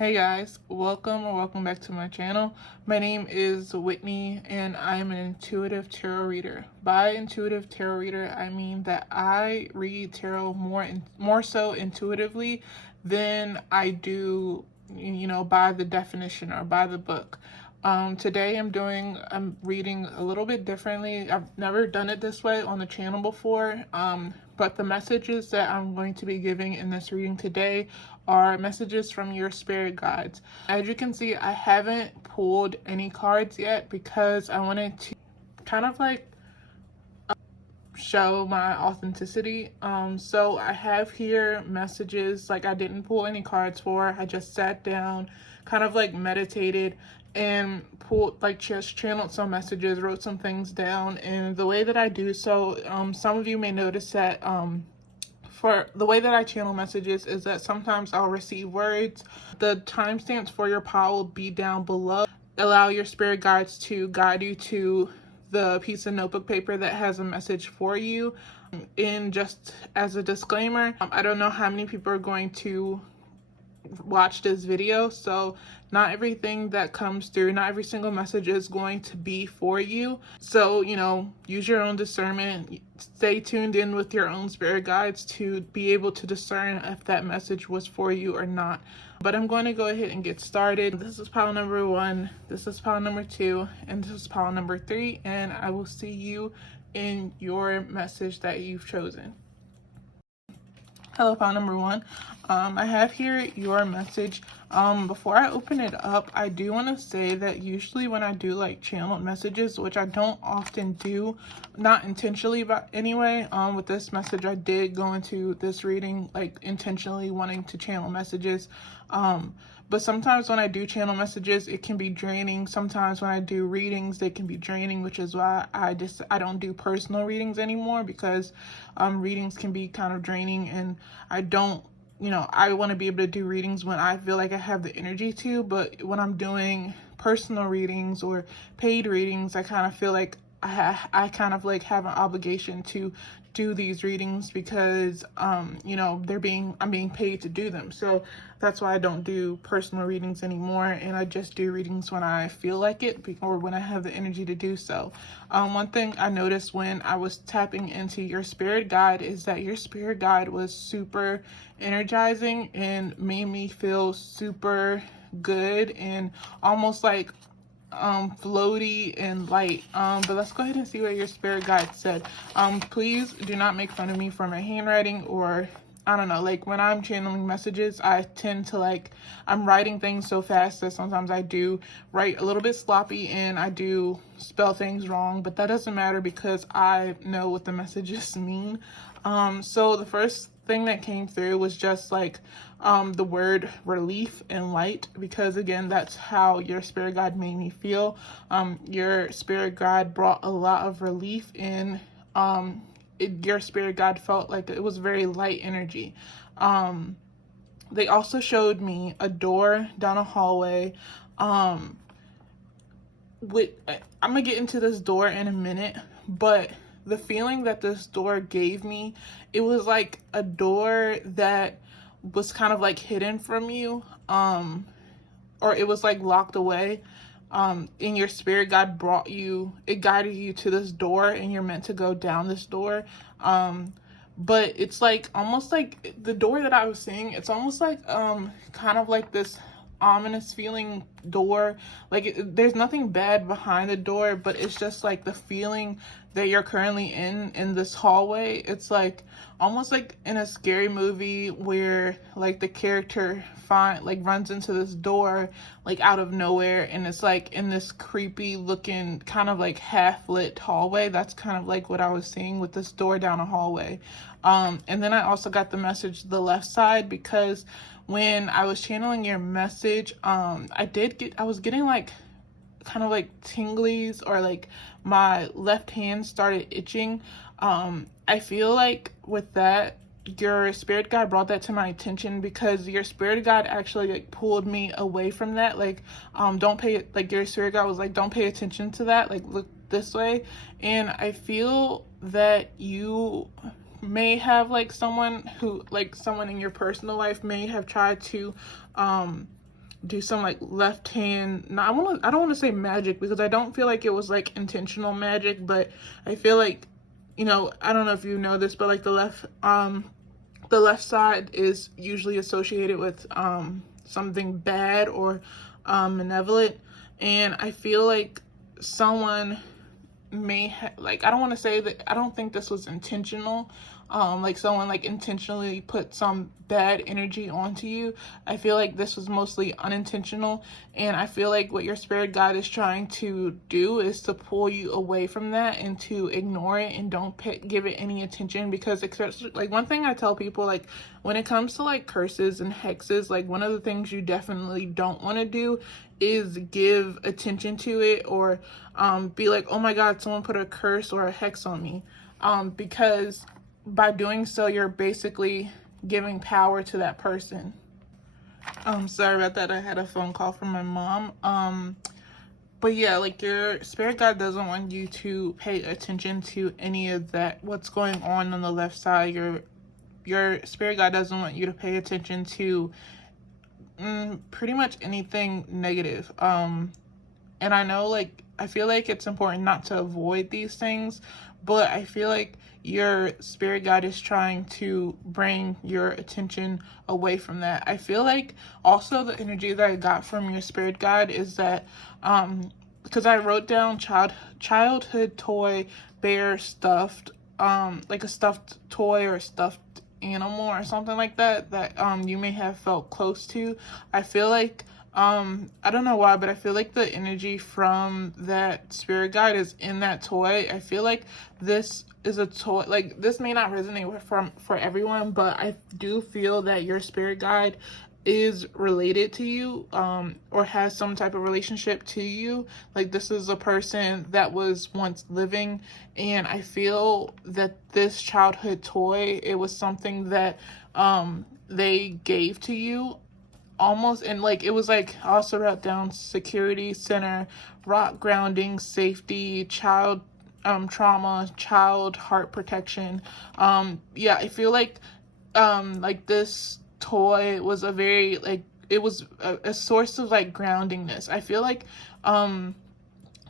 Hey guys, welcome back to my channel. My name is Whitney and I'm an intuitive tarot reader. By intuitive tarot reader, I mean that I read tarot more so intuitively than I do, by the definition or by the book. Today I'm reading a little bit differently. I've never done it this way on the channel before. But the messages that I'm going to be giving in this reading today are messages from your spirit guides. As you can see, I haven't pulled any cards yet because I wanted to kind of like show my authenticity. So I have here messages like I didn't pull any cards for. I just sat down, kind of like meditated and pulled like just channeled some messages, wrote some things down. And the way that I do so, some of you may notice that for the way that I channel messages is that sometimes I'll receive words. The timestamps for your pile will be down below. Allow your spirit guides to guide you to the piece of notebook paper that has a message for you. And just as a disclaimer, I don't know how many people are going to watch this video, so not everything that comes through, not every single message is going to be for you. So use your own discernment, stay tuned in with your own spirit guides to be able to discern if that message was for you or not. But I'm going to go ahead and get started. This is pile number 1, this is pile number 2, and this is pile number 3, and I will see you in your message that you've chosen. Hello, pile number 1. I have here your message. Before I open it up, I do want to say that usually when I do like channeled messages, which I don't often do, not intentionally, but anyway, with this message, I did go into this reading like intentionally wanting to channel messages. But sometimes when I do channel messages, it can be draining. Sometimes when I do readings, they can be draining, which is why I don't do personal readings anymore, because readings can be kind of draining, and I don't, I want to be able to do readings when I feel like I have the energy to. But when I'm doing personal readings or paid readings, I kind of feel like I kind of like have an obligation to do these readings because I'm being paid to do them. So that's why I don't do personal readings anymore, and I just do readings when I feel like it or when I have the energy to do so. One thing I noticed when I was tapping into your spirit guide is that your spirit guide was super energizing and made me feel super good and almost like floaty and light. But let's go ahead and see what your spirit guide said. Please do not make fun of me for my handwriting, or I don't know, like when I'm channeling messages, I tend to I'm writing things so fast that sometimes I do write a little bit sloppy and I do spell things wrong, but that doesn't matter because I know what the messages mean. So the first thing that came through was just the word relief and light, because again, that's how your spirit guide made me feel. Your spirit guide brought a lot of relief in. Your spirit guide felt like it was very light energy. They also showed me a door down a hallway. I'm gonna get into this door in a minute, but the feeling that this door gave me, it was like a door that was kind of like hidden from you, or it was like locked away. In your spirit guide guided you to this door, and you're meant to go down this door. But it's like almost like the door that I was seeing, it's almost like kind of like this ominous feeling door. There's nothing bad behind the door, but it's just like the feeling that you're currently in this hallway. It's like almost like in a scary movie where like the character runs into this door like out of nowhere, and it's like in this creepy looking kind of like half lit hallway. That's kind of like what I was seeing with this door down a hallway. And then I also got the message the left side, because when I was channeling your message, I was getting like kind of like tinglies, or like my left hand started itching. I feel like with that, your spirit guide brought that to my attention, because your spirit guide actually like pulled me away from that. Your spirit guide was like, don't pay attention to that, like look this way. And I feel that you may have someone in your personal life may have tried to do some like left hand, no, I don't want to say magic, because I don't feel like it was like intentional magic, but I feel like, you know, I don't know if you know this, but like the left side is usually associated with something bad or malevolent. And I feel like someone like, I don't want to say that, I don't think this was intentional, like someone like intentionally put some bad energy onto you. I feel like this was mostly unintentional, and I feel like what your spirit guide is trying to do is to pull you away from that and to ignore it and don't give it any attention. Because especially, like, one thing I tell people, like, when it comes to like curses and hexes, like, one of the things you definitely don't want to do is give attention to it, or be like, oh my god, someone put a curse or a hex on me, because by doing so, you're basically giving power to that person. Sorry about that, I had a phone call from my mom. But yeah, like, your spirit guide doesn't want you to pay attention to any of that, what's going on the left side. Your spirit guide doesn't want you to pay attention to pretty much anything negative. And I know, like, I feel like it's important not to avoid these things, but I feel like your spirit guide is trying to bring your attention away from that. I feel like also the energy that I got from your spirit guide is that, because I wrote down childhood toy, bear, stuffed, like a stuffed toy or a stuffed animal or something like that, that you may have felt close to. I feel like I don't know why, but I feel like the energy from that spirit guide is in that toy. I feel like this is a toy, like, this may not resonate for everyone, but I do feel that your spirit guide is related to you, or has some type of relationship to you. Like, this is a person that was once living, and I feel that this childhood toy, it was something that they gave to you almost, and like, it was like, I also wrote down security center, rock grounding, safety, child trauma, child heart protection. Yeah, I feel like this toy was a very, like, it was a source of like groundingness. I feel like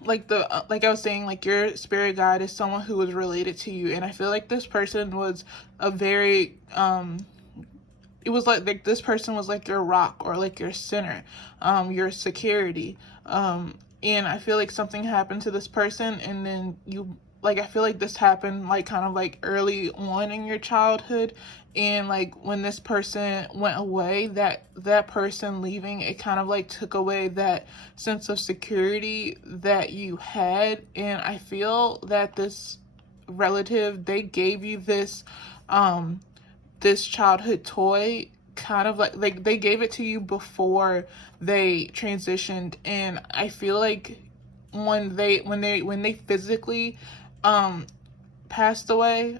like I was saying, like, your spirit guide is someone who was related to you, and I feel like this person was a very it was like this person was like your rock, or like your center, your security. And I feel like something happened to this person, and then you, like, I feel like this happened like kind of like early on in your childhood, and like when this person went away, that person leaving, it kind of like took away that sense of security that you had. And I feel that this relative, they gave you this childhood toy, kind of like they gave it to you before they transitioned. And I feel like when they physically passed away,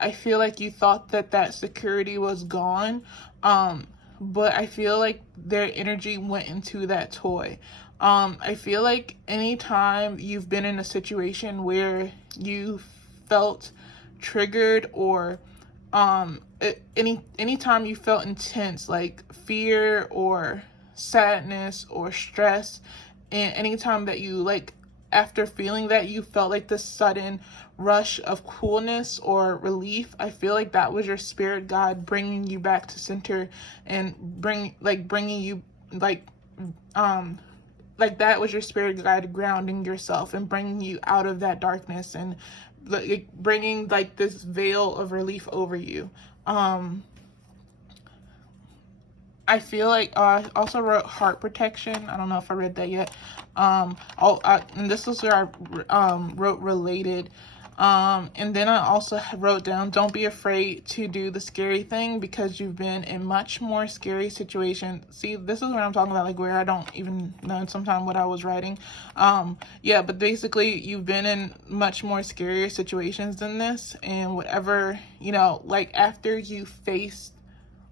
I feel like you thought that security was gone, but I feel like their energy went into that toy. I feel like anytime you've been in a situation where you felt triggered, or anytime you felt intense, like fear or sadness or stress, and anytime that you, like, after feeling that, you felt like this sudden rush of coolness or relief, I feel like that was your spirit guide bringing you back to center, and bringing you like that was your spirit guide grounding yourself and bringing you out of that darkness, and like bringing like this veil of relief over you. I feel like I also wrote heart protection. I don't know if I read that yet. And this is where I wrote related. And then I also wrote down, don't be afraid to do the scary thing, because you've been in much more scary situations. See, this is what I'm talking about, like, where I don't even know sometimes what I was writing. Yeah, but basically, you've been in much more scarier situations than this, and whatever, you know, like, after you faced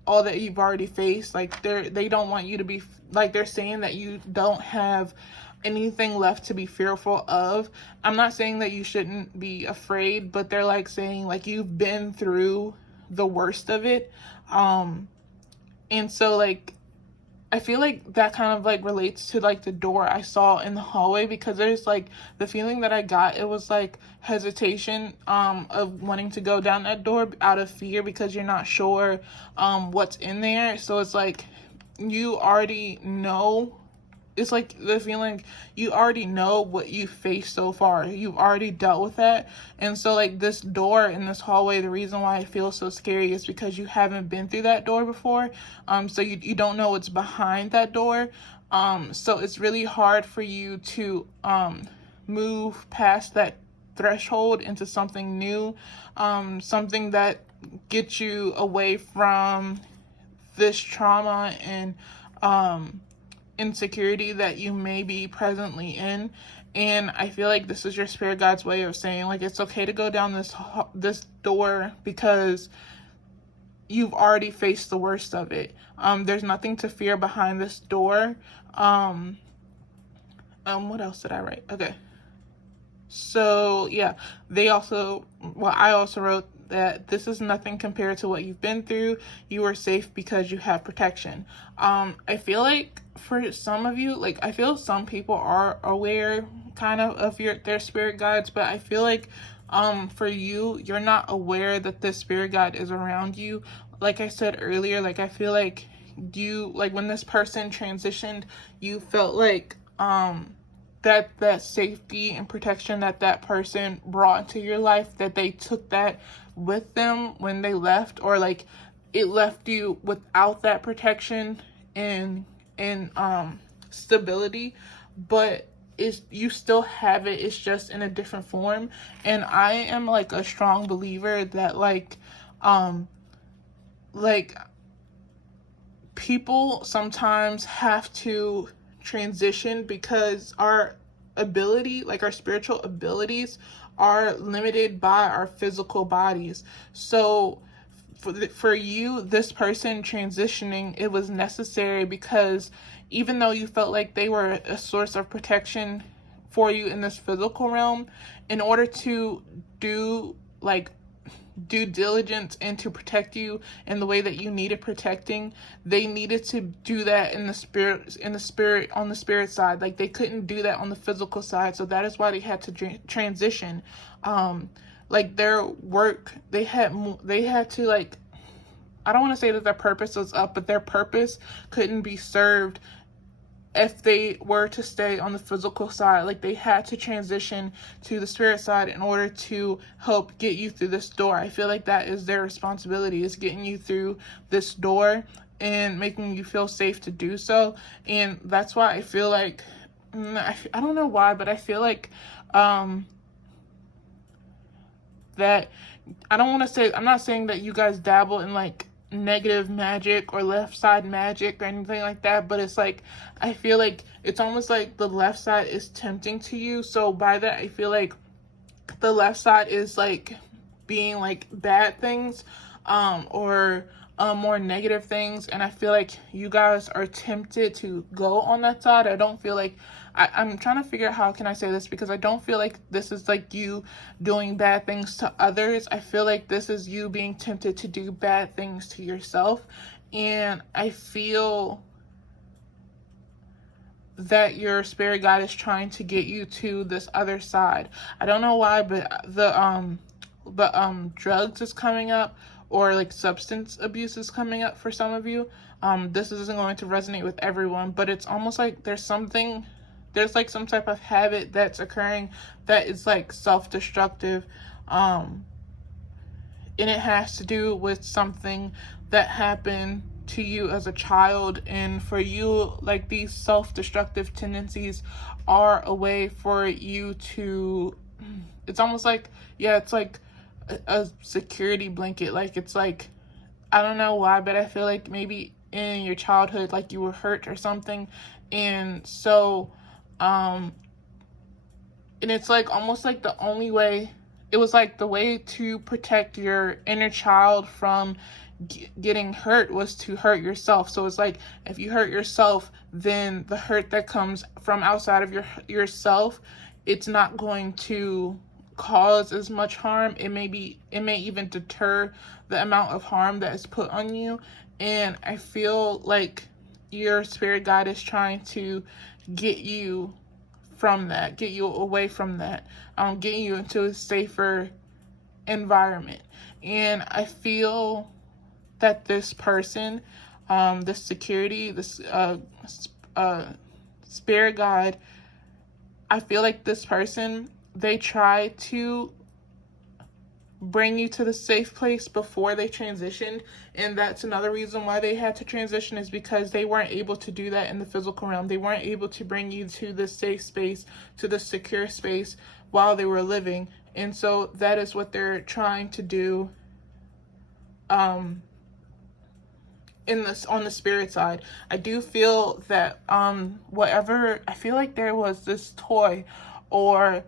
all that you've already faced, like, they don't want you to be, like, they're saying that you don't have anything left to be fearful of. I'm not saying that you shouldn't be afraid, but they're like saying, like, you've been through the worst of it. And so, like, I feel like that kind of like relates to like the door I saw in the hallway, because there's like the feeling that I got, it was like hesitation of wanting to go down that door out of fear, because you're not sure what's in there. So it's like you already know, it's like the feeling you already know what you faced so far. You've already dealt with that. And so like this door in this hallway, the reason why it feels so scary is because you haven't been through that door before. So you don't know what's behind that door. So it's really hard for you to move past that threshold into something new, something that gets you away from this trauma and insecurity that you may be presently in. And I feel like this is your spirit guide's way of saying like it's okay to go down this door, because you've already faced the worst of it. There's nothing to fear behind this door. What else did I write? Okay. So yeah, I also wrote that this is nothing compared to what you've been through. You are safe because you have protection. I feel like for some of you, like I feel some people are aware kind of their spirit guides, but I feel like for you, you're not aware that this spirit guide is around you. Like I said earlier, like I feel like when this person transitioned, you felt like that safety and protection that person brought into your life, that they took that with them when they left, or like it left you without that protection and stability, but you still have it, it's just in a different form. And I am like a strong believer that like people sometimes have to transition because our spiritual abilities are limited by our physical bodies. So for you, this person transitioning, it was necessary, because even though you felt like they were a source of protection for you in this physical realm, in order to do like due diligence and to protect you in the way that you needed protecting, they needed to do that in the spirit on the spirit side. Like they couldn't do that on the physical side, so that is why they had to transition. Like their work, they had to like, I don't want to say that their purpose was up, but their purpose couldn't be served if they were to stay on the physical side. Like they had to transition to the spirit side in order to help get you through this door. I feel like that is their responsibility, is getting you through this door and making you feel safe to do so. And that's why I feel like, I don't know why, but I feel like that, I don't want to say, I'm not saying that you guys dabble in like negative magic or left side magic or anything like that, but it's like I feel like it's almost like the left side is tempting to you. So by that, I feel like the left side is like being like bad things or more negative things, and I feel like you guys are tempted to go on that side. I don't feel like I'm trying to figure out how can I say this, because I don't feel like this is like you doing bad things to others. I feel like this is you being tempted to do bad things to yourself. And I feel that your spirit guide is trying to get you to this other side. I don't know why, but the drugs is coming up, or like substance abuse is coming up for some of you. This isn't going to resonate with everyone, but it's almost like there's like some type of habit that's occurring that is like self-destructive, and it has to do with something that happened to you as a child. And for you, like these self-destructive tendencies are a way for you to, it's almost like, yeah, it's like a security blanket. Like it's like, I don't know why, but I feel like maybe in your childhood, like you were hurt or something, and so and it's like almost like the only way, it was like the way to protect your inner child from getting hurt was to hurt yourself. So it's like if you hurt yourself, then the hurt that comes from outside of yourself, it's not going to cause as much harm. It may even deter the amount of harm that is put on you. And I feel like your spirit guide is trying to get you from that, get you away from that, get you into a safer environment. And I feel that this person, this security, this spirit guide, I feel like this person, they try to bring you to the safe place before they transitioned, and that's another reason why they had to transition, is because they weren't able to do that in the physical realm. They weren't able to bring you to the safe space, to the secure space while they were living. And so that is what they're trying to do in this, on the spirit side. I do feel that whatever, I feel like there was this toy, or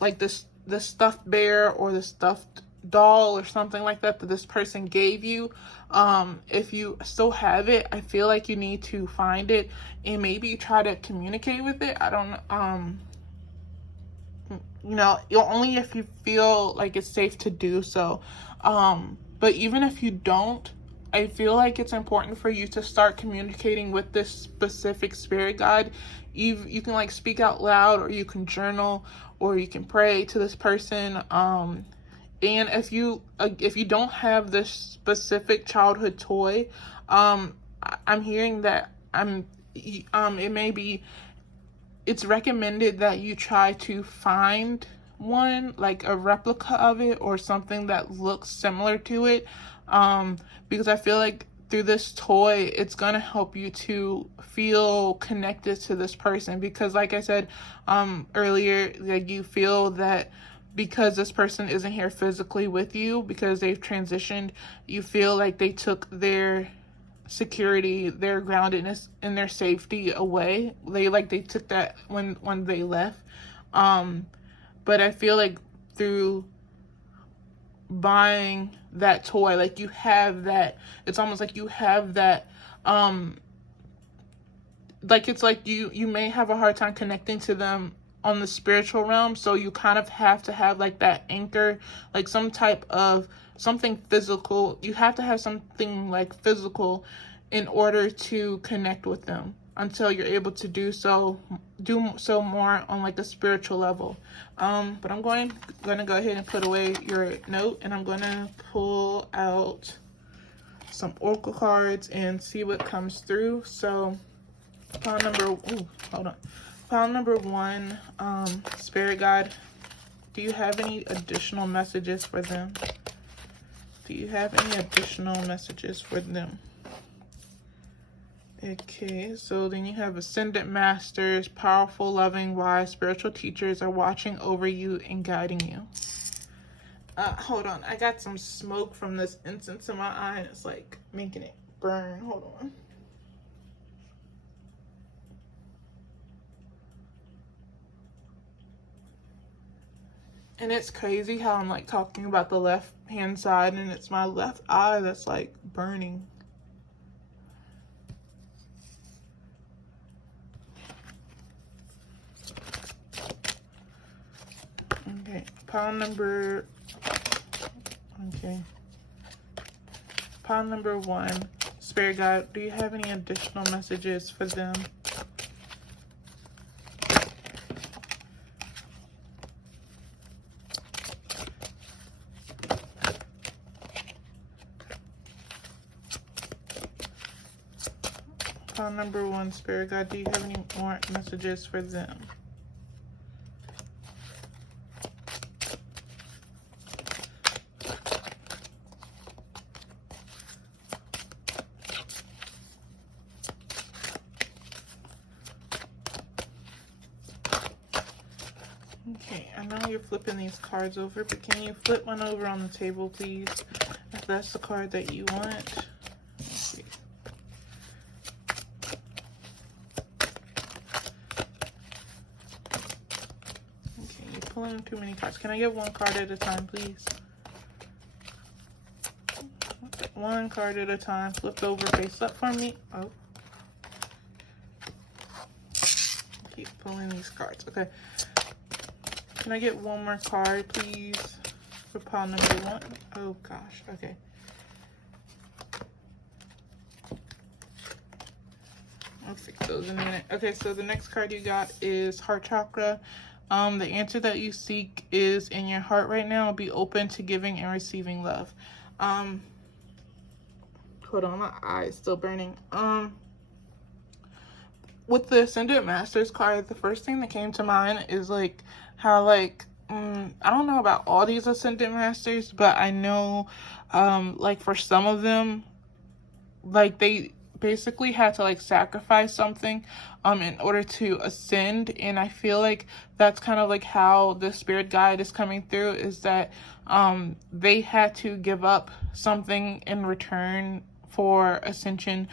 like this stuffed bear or the stuffed doll or something like that that this person gave you. If you still have it, I feel like you need to find it and maybe try to communicate with it. I don't you know, only if you feel like it's safe to do so. But even if you don't, I feel like it's important for you to start communicating with this specific spirit guide. You can like speak out loud, or you can journal, or you can pray to this person. And if you don't have this specific childhood toy, I'm hearing that it may be, it's recommended that you try to find one, like a replica of it or something that looks similar to it, because I feel like through this toy, it's gonna help you to feel connected to this person. Because like I said earlier, like you feel that because this person isn't here physically with you, because they've transitioned, you feel like they took their security, their groundedness, and their safety away. They took that when they left. But I feel like through buying that toy, like you have that, it's almost like you have that, like it's like you may have a hard time connecting to them on the spiritual realm, so you kind of have to have like that anchor, like some type of something physical. You have to have something like physical in order to connect with them, until you're able to do so more on like a spiritual level. But I'm gonna go ahead and put away your note, and I'm gonna pull out some oracle cards and see what comes through. So pile number one, spirit guide, do you have any additional messages for them? Do you have any additional messages for them? Okay, so then you have Ascendant Masters, powerful, loving, wise, spiritual teachers are watching over you and guiding you. Hold on, I got some smoke from this incense in my eye, and it's like making it burn. Hold on. And it's crazy how I'm like talking about the left hand side, and it's my left eye that's like burning. Okay, pile number one, spirit guide, do you have any additional messages for them? Pile number one, spirit guide, do you have any more messages for them? Okay, I know you're flipping these cards over, but can you flip one over on the table, please? If that's the card that you want. Okay, you're pulling too many cards. Can I get one card at a time, please? One card at a time. Flip over face up for me. Oh. Keep pulling these cards. Okay. Can I get one more card, please, for pile number one? Oh, gosh. Okay. those in a minute. Okay, so the next card you got is Heart Chakra. The answer that you seek is in your heart right now. Be open to giving and receiving love. Hold on, my eye is still burning. With the Ascendant Masters card, the first thing that came to mind is like how like I don't know about all these Ascendant Masters, but I know like for some of them, like they basically had to like sacrifice something in order to ascend. And I feel like that's kind of like how the spirit guide is coming through, is that they had to give up something in return for ascension.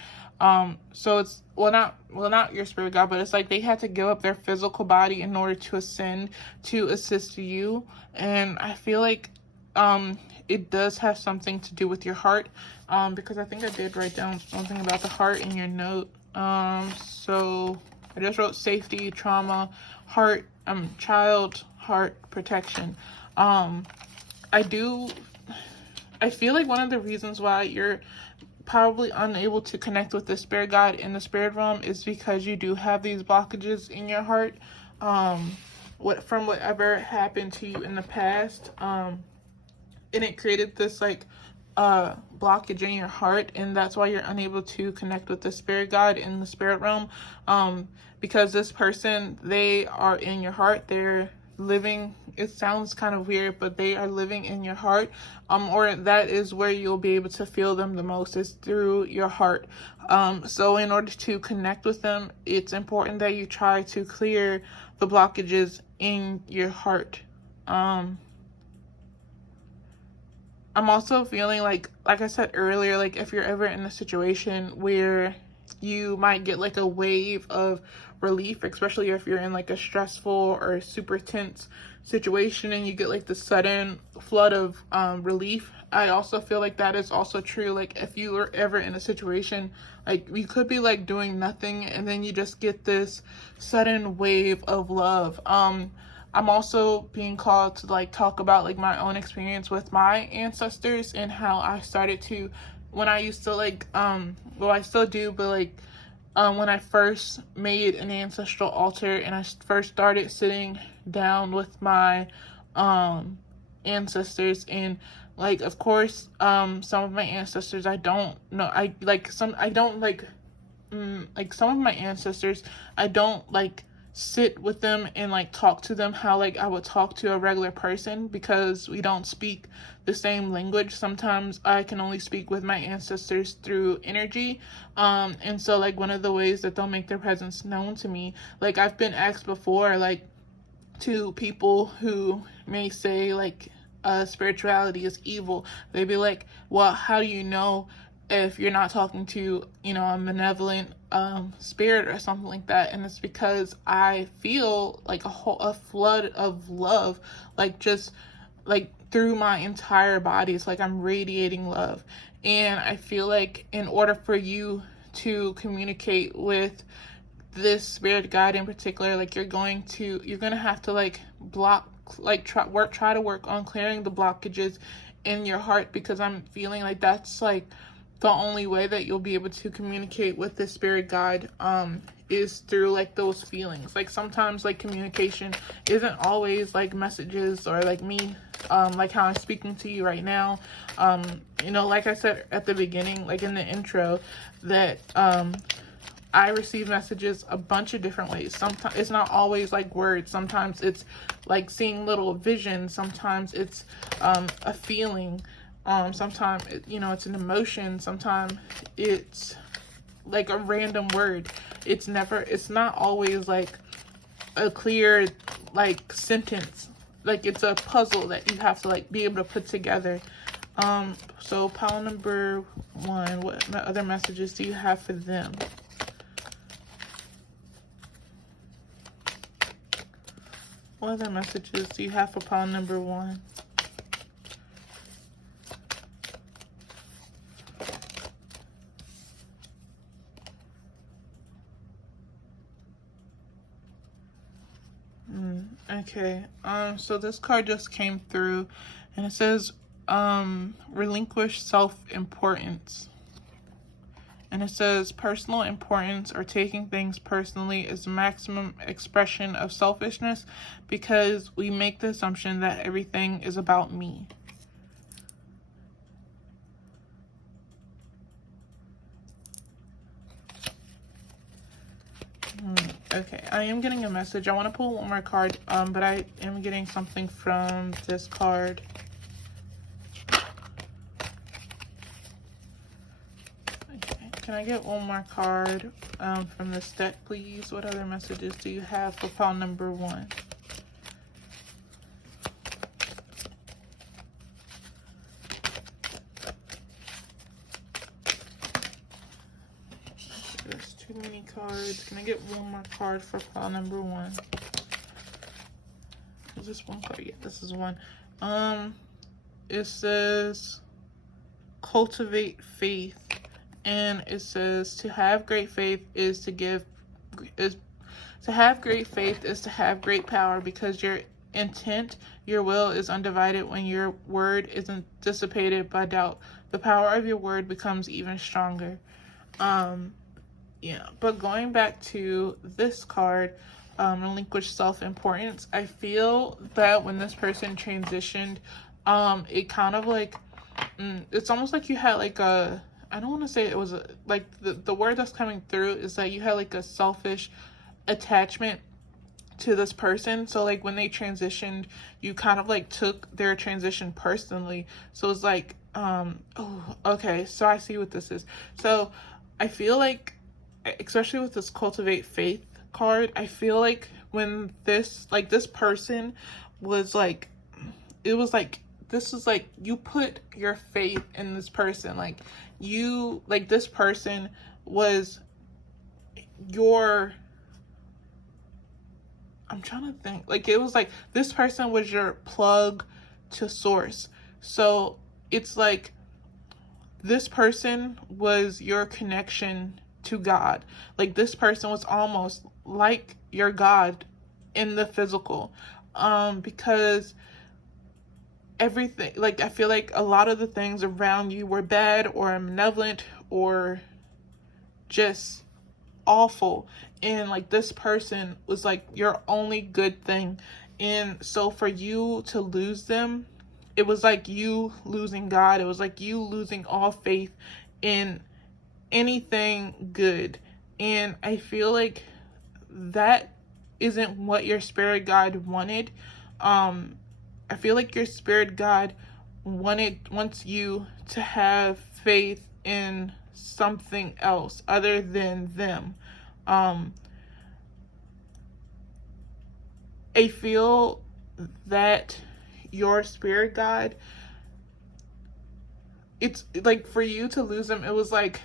So it's not your spirit guide, but it's like they had to give up their physical body in order to ascend, to assist you. And I feel like it does have something to do with your heart, because I think I did write down something about the heart in your note. So I just wrote safety, trauma, heart, child, heart, protection. I feel like one of the reasons why you're probably unable to connect with the spirit guide in the spirit realm is because you do have these blockages in your heart, from whatever happened to you in the past, and it created this like blockage in your heart, and that's why you're unable to connect with the spirit guide in the spirit realm, because this person, they are in your heart, they're living, it sounds kind of weird, but they are living in your heart, or that is where you'll be able to feel them the most, is through your heart. So in order to connect with them, it's important that you try to clear the blockages in your heart. I'm also feeling like I said earlier, like if you're ever in a situation where you might get like a wave of relief, especially if you're in like a stressful or super tense situation and you get like the sudden flood of relief. I also feel like that is also true. Like if you were ever in a situation, like you could be like doing nothing and then you just get this sudden wave of love. I'm also being called to like talk about like my own experience with my ancestors and how I started to, when I used to like well, I still do, but like when I first made an ancestral altar and I first started sitting down with my ancestors, and like of course some of my ancestors I don't know, some of my ancestors I don't like sit with them and like talk to them how like I would talk to a regular person, because we don't speak the same language. Sometimes I can only speak with my ancestors through energy, and so like one of the ways that they'll make their presence known to me, like I've been asked before, like to people who may say like spirituality is evil, they'd be like, well, how do you know if you're not talking to, you know, a malevolent spirit or something like that? And it's because I feel like a flood of love, like just like through my entire body. It's like I'm radiating love. And I feel like in order for you to communicate with this spirit guide in particular, like you're gonna have to like try to work on clearing the blockages in your heart, because I'm feeling like that's like the only way that you'll be able to communicate with the spirit guide, is through like those feelings. Like sometimes like communication isn't always like messages or like me, like how I'm speaking to you right now. You know, like I said at the beginning, like in the intro, that I receive messages a bunch of different ways. Sometimes it's not always like words. Sometimes it's like seeing little visions. Sometimes it's a feeling. Sometimes it's an emotion. Sometimes it's like a random word. It's not always like a clear like sentence. Like it's a puzzle that you have to like be able to put together. So pile number 1, what other messages do you have for them? What other messages do you have for pile number 1? Okay, so this card just came through and it says relinquish self-importance. And it says personal importance or taking things personally is the maximum expression of selfishness because we make the assumption that everything is about me. Okay, I am getting a message. I want to pull one more card, but I am getting something from this card. Okay, can I get one more card from this deck, please? What other messages do you have for pile number 1? There's too many cards. Can I get one more card for pile number 1? Is this one card? Yeah, this is one. It says cultivate faith, and it says to have great faith is to have great faith is to have great power because your intent, your will is undivided when your word isn't dissipated by doubt. The power of your word becomes even stronger. Yeah, but going back to this card, relinquish self-importance, I feel that when this person transitioned, it kind of like, it's almost like you had like a, I don't want to say it was a, like the word that's coming through is that you had like a selfish attachment to this person. So like when they transitioned, you kind of like took their transition personally. So it's like, oh, okay, so I see what this is. So I feel like, especially with this cultivate faith card, I feel like when this person was like, it was like, this is like you put your faith in this person, like you, like this person was your, I'm trying to think, like it was like this person was your plug to source. So it's like this person was your connection to God. Like this person was almost like your God in the physical, because everything, like I feel like a lot of the things around you were bad or malevolent or just awful, and like this person was like your only good thing. And so for you to lose them, it was like you losing God. It was like you losing all faith in anything good. And I feel like that isn't what your spirit guide wanted. I feel like your spirit guide wants you to have faith in something else other than them. I feel that your spirit guide, it's like for you to lose them, it was like,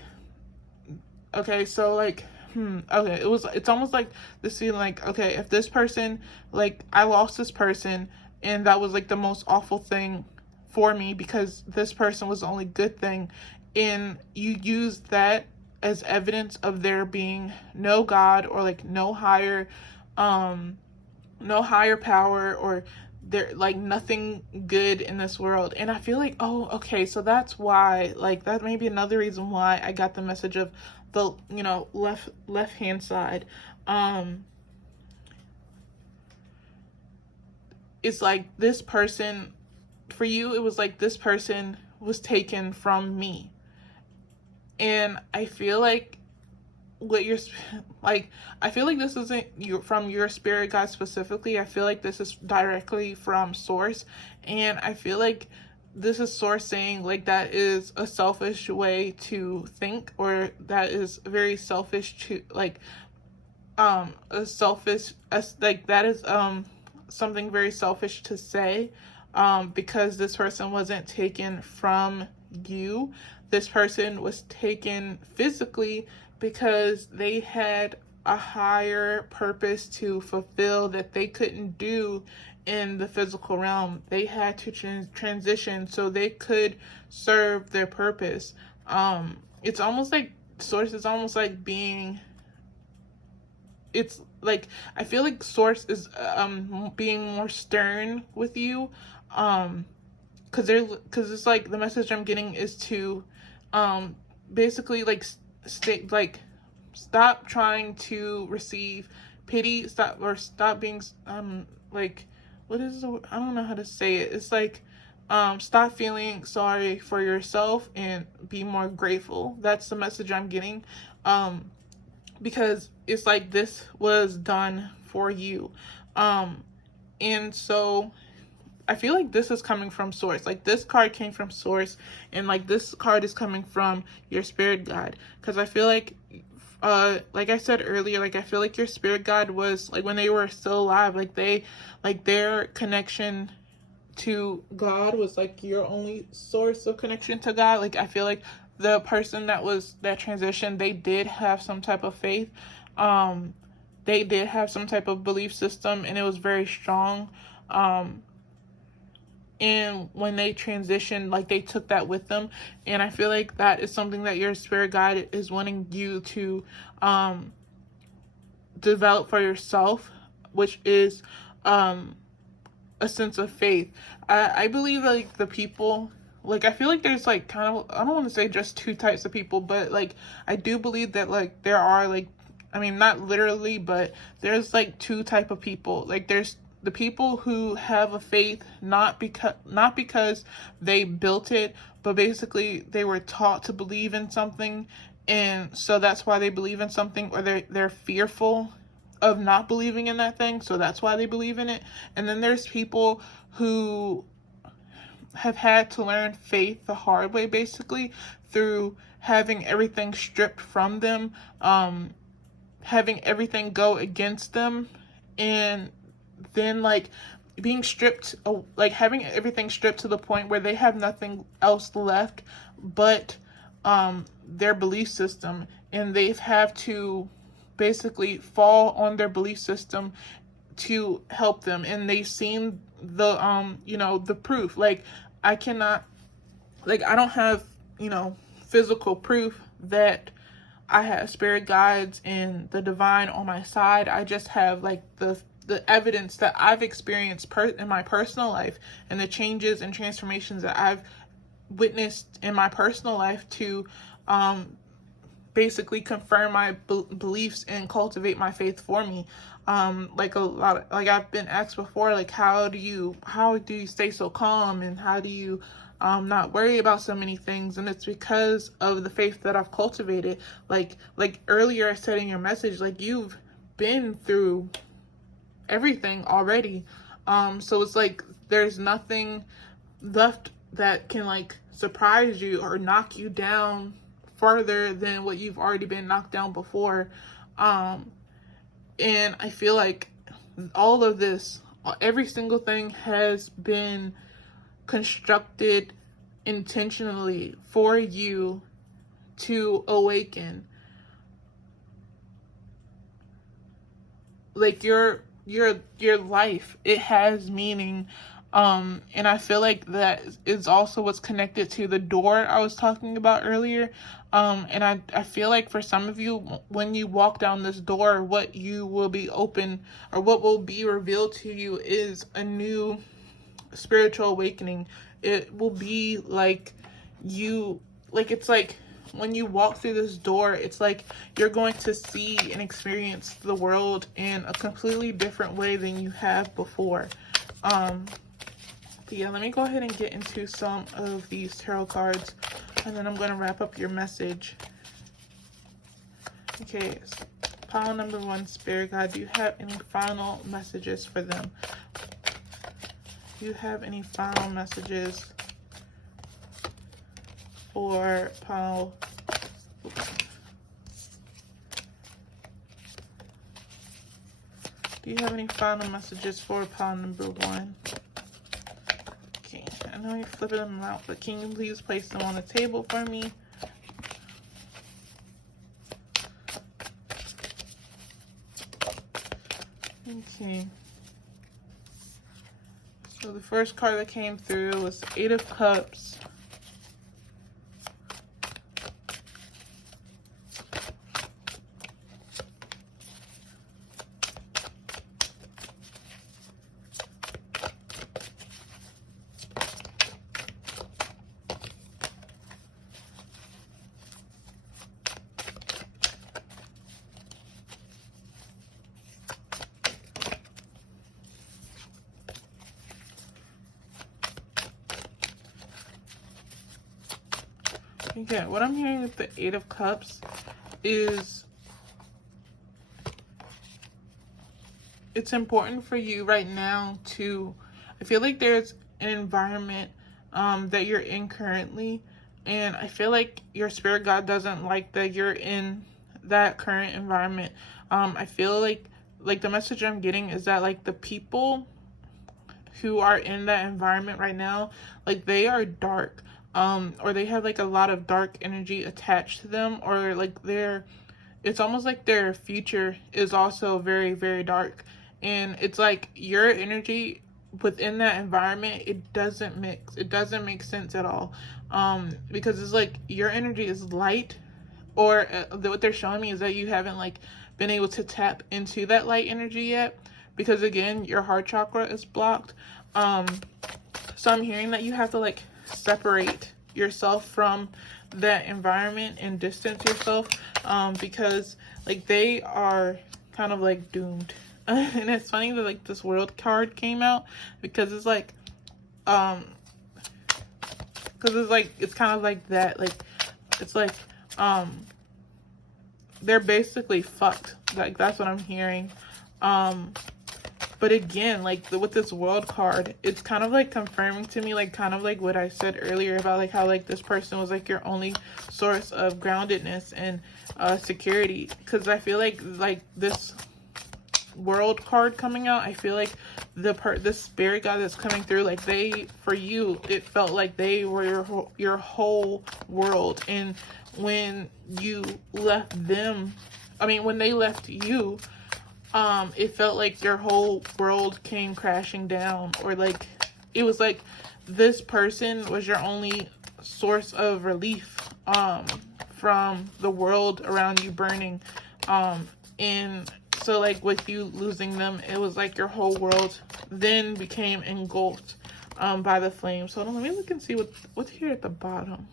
okay, so like, okay, it's almost like this feeling like, okay, if this person, like I lost this person and that was like the most awful thing for me because this person was the only good thing, and you use that as evidence of there being no God or like no higher power, or there like nothing good in this world. And I feel like, oh, okay, so that's why, like that may be another reason why I got the message of the, you know, left hand side. It's like this person, for you it was like this person was taken from me. And I feel like what you're like, I feel like this isn't from your spirit guide specifically. I feel like this is directly from source, and I feel like this is source saying like that is a selfish way to think, or that is very selfish to like a selfish like that is something very selfish to say, because this person wasn't taken from you. This person was taken physically because they had a higher purpose to fulfill that they couldn't do in the physical realm. They had to transition so they could serve their purpose. It's almost like source is almost like being, it's like I feel like source is being more stern with you, because it's like the message I'm getting is to basically like stop trying to receive pity. Stop being like, what is the, I don't know how to say it. It's like, stop feeling sorry for yourself and be more grateful. That's the message I'm getting. Because it's like this was done for you. And so I feel like this is coming from source. Like, this card came from source, and like this card is coming from your spirit guide. Because I feel like I said earlier, like I feel like your spirit guide was like, when they were still alive, like their connection to God was like your only source of connection to God. Like, I feel like the person that transitioned, they did have some type of faith. They did have some type of belief system, and it was very strong. And when they transitioned, like, they took that with them. And I feel like that is something that your spirit guide is wanting you to develop for yourself, which is a sense of faith. I believe, like, the people, like, I feel like there's like kind of, I don't want to say just two types of people, but like I do believe that like there are, like, I mean, not literally, but there's like two type of people. Like, there's the people who have a faith not because they built it, but basically they were taught to believe in something, and so that's why they believe in something, or they're fearful of not believing in that thing, so that's why they believe in it. And then there's people who have had to learn faith the hard way, basically through having everything stripped from them, having everything go against them, and then like being stripped, like having everything stripped to the point where they have nothing else left but their belief system, and they've have to basically fall on their belief system to help them. And they've seen the the proof. Like, I cannot, like, I don't have physical proof that I have spirit guides and the divine on my side. I just have like the evidence that I've experienced in my personal life, and the changes and transformations that I've witnessed in my personal life to basically confirm my beliefs and cultivate my faith for me. Like, a lot of, like, I've been asked before, like, how do you stay so calm, and how do you not worry about so many things? And it's because of the faith that I've cultivated. Like earlier I said in your message, like, you've been through everything already. So it's like there's nothing left that can like surprise you or knock you down farther than what you've already been knocked down before. And I feel like all of this, every single thing has been constructed intentionally for you to awaken. Like, your life, it has meaning. And I feel like that is also what's connected to the door I was talking about earlier. And I feel like for some of you, when you walk down this door, what you will be open, or what will be revealed to you, is a new spiritual awakening. It will be like it's like when you walk through this door, it's like you're going to see and experience the world in a completely different way than you have before. But yeah, let me go ahead and get into some of these tarot cards, and then I'm going to wrap up your message. Okay, so pile number 1, Spirit Guide, do you have any final messages for them? Do you have any final messages for pile? Do you have any final messages for pile number 1? Okay, I know you're flipping them out, but can you please place them on the table for me? Okay. So the first card that came through was the 8 of Cups. Yeah, what I'm hearing with the Eight of Cups is it's important for you right now to, I feel like there's an environment that you're in currently, and I feel like your spirit guide doesn't like that you're in that current environment. I feel like the message I'm getting is that like the people who are in that environment right now, like they are dark, or they have like a lot of dark energy attached to them, or like it's almost like their future is also very, very dark. And it's like your energy within that environment, it doesn't make sense at all. Because it's like your energy is light, or what they're showing me is that you haven't like been able to tap into that light energy yet, because again your heart chakra is blocked. So I'm hearing that you have to like separate yourself from that environment and distance yourself, because like they are kind of like doomed. And it's funny that like this world card came out, because it's like it's kind of like that, like it's like they're basically fucked. Like that's what I'm hearing. But again, like with this world card, it's kind of like confirming to me, like kind of like what I said earlier about like how like this person was like your only source of groundedness and security. Because I feel like this world card coming out, I feel like the spirit guide that's coming through, like for you, it felt like they were your whole world. And when you left them, when they left you, it felt like your whole world came crashing down, or like it was like this person was your only source of relief from the world around you burning. And so like with you losing them, it was like your whole world then became engulfed by the flames. So let me look and see what's here at the bottom.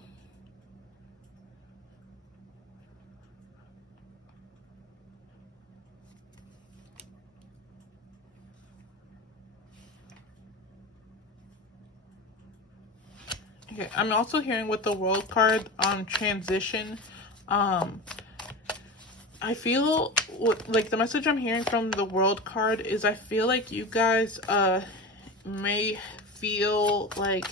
Okay, I'm also hearing with the world card transition. I feel like the message I'm hearing from the world card is I feel like you guys may feel like,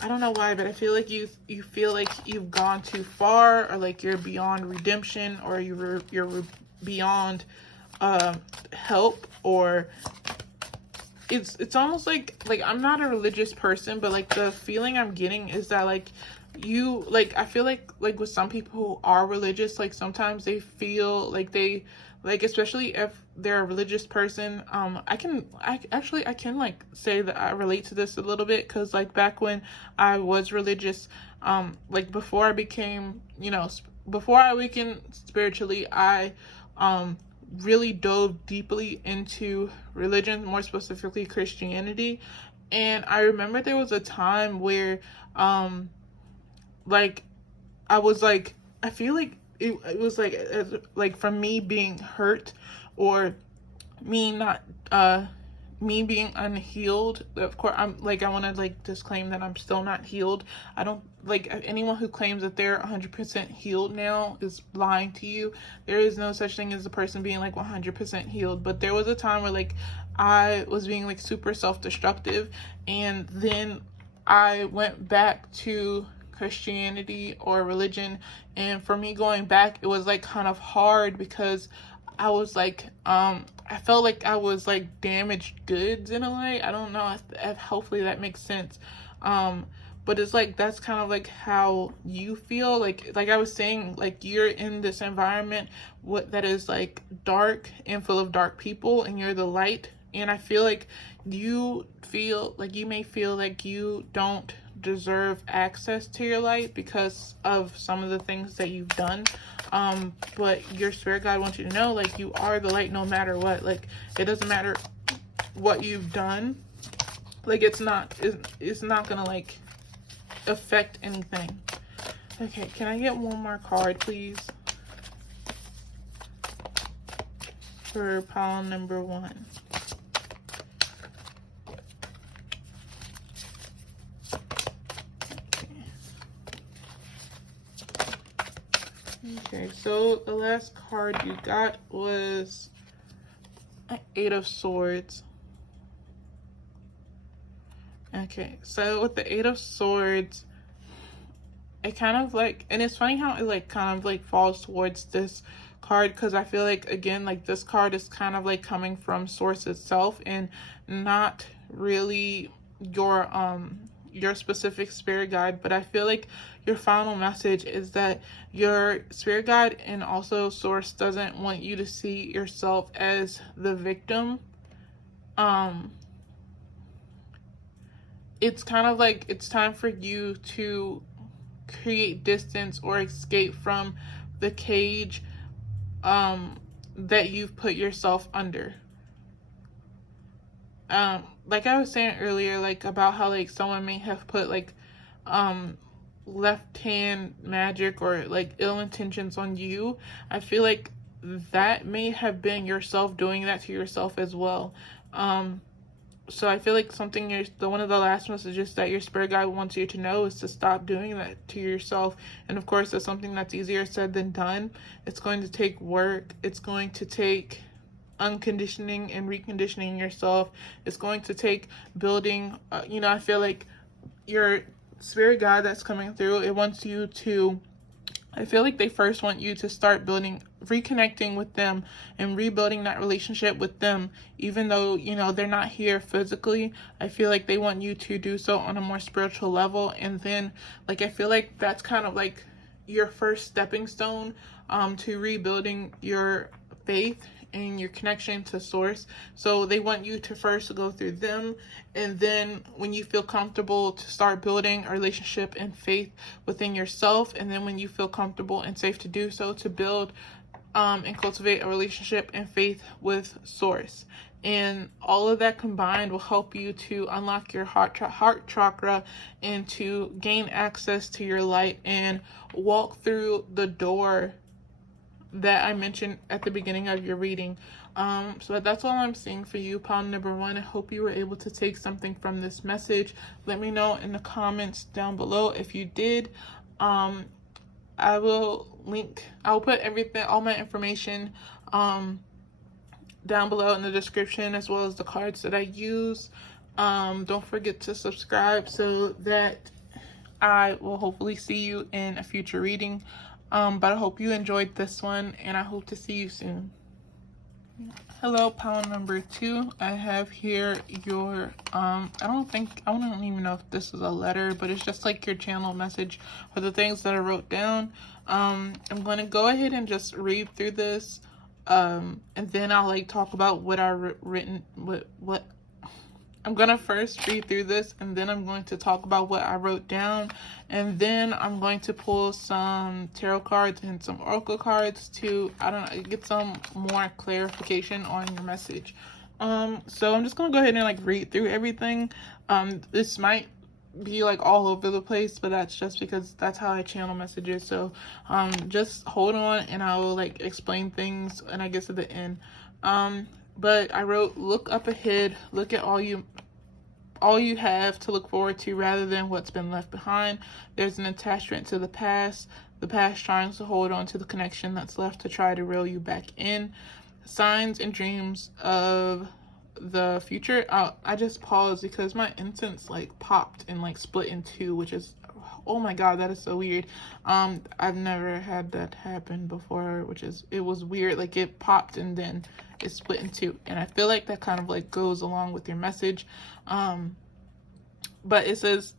I don't know why, but I feel like you feel like you've gone too far, or like you're beyond redemption, or you're beyond help, or it's almost like I'm not a religious person, but like the feeling I'm getting is that like you, like I feel like with some people who are religious, like sometimes they feel like they, like especially if they're a religious person, I can like say that I relate to this a little bit, because like back when I was religious, like before I became, before I awakened spiritually, I really dove deeply into religion, more specifically Christianity. And I remember there was a time where like I was like, I feel like it was like from me being hurt, or me not me being unhealed. Of course, I want to like disclaim that I'm still not healed. I don't like anyone who claims that they're 100% healed now is lying to you. There is no such thing as a person being like 100% healed. But there was a time where like I was being like super self-destructive, and then I went back to Christianity or religion, and for me going back, it was like kind of hard, because I was like I felt like I was like damaged goods in a way. I don't know if hopefully that makes sense. But it's like that's kind of like how you feel, like I was saying, like you're in this environment that is like dark and full of dark people, and you're the light. And I feel like you may feel like you don't deserve access to your light because of some of the things that you've done. But your spirit guide wants you to know, like, you are the light no matter what. Like, it doesn't matter what you've done. Like, it's not gonna like affect anything. Okay, can I get one more card, please? For pile number 1. so the last card you got was an Eight of Swords. Okay, so with the Eight of Swords, it kind of like, and it's funny how it like kind of like falls towards this card, because I feel like, again, like this card is kind of like coming from source itself and not really your specific spirit guide. But I feel like your final message is that your spirit guide and also source doesn't want you to see yourself as the victim. It's kind of like it's time for you to create distance or escape from the cage that you've put yourself under. Like I was saying earlier, like about how like someone may have put like left hand magic or like ill intentions on you. I feel like that may have been yourself doing that to yourself as well. So I feel like one of the last messages that your spirit guide wants you to know is to stop doing that to yourself. And of course, it's something that's easier said than done. It's going to take work. It's going to take unconditioning and reconditioning yourself. It's going to take building, I feel like your spirit guide that's coming through, it wants you to, I feel like they first want you to start reconnecting with them and rebuilding that relationship with them, even though, they're not here physically. I feel like they want you to do so on a more spiritual level. And then, like, I feel like that's kind of like your first stepping stone to rebuilding your faith and your connection to source. So they want you to first go through them, and then when you feel comfortable, to start building a relationship and faith within yourself, and then when you feel comfortable and safe to do so, to build and cultivate a relationship and faith with source. And all of that combined will help you to unlock your heart chakra and to gain access to your light and walk through the door that I mentioned at the beginning of your reading. So that's all I'm seeing for you, pile number 1. I hope you were able to take something from this message. Let me know in the comments down below if you did. I'll put all my information down below in the description, as well as the cards that I use. Don't forget to subscribe so that I will hopefully see you in a future reading. But I hope you enjoyed this one, and I hope to see you soon. Hello, pile number 2. I have here your, I don't even know if this is a letter, but it's just like your channel message or the things that I wrote down. I'm going to go ahead and just read through this, and then I'll like talk about what I'm going to first read through this, and then I'm going to talk about what I wrote down, and then I'm going to pull some tarot cards and some oracle cards to, get some more clarification on your message. So I'm just going to go ahead and like read through everything. This might be like all over the place, but that's just because that's how I channel messages. So just hold on, and I will like explain things and I guess at the end. But I wrote, look up ahead, look at all you have to look forward to rather than what's been left behind. There's an attachment to the past trying to hold on to the connection that's left to try to reel you back in. Signs and dreams of the future. I just paused because my incense like popped and like split in two, which is, oh my god, that is so weird. I've never had that happen before, it was weird. Like it popped and then it split in two, and I feel like that kind of like goes along with your message. But it says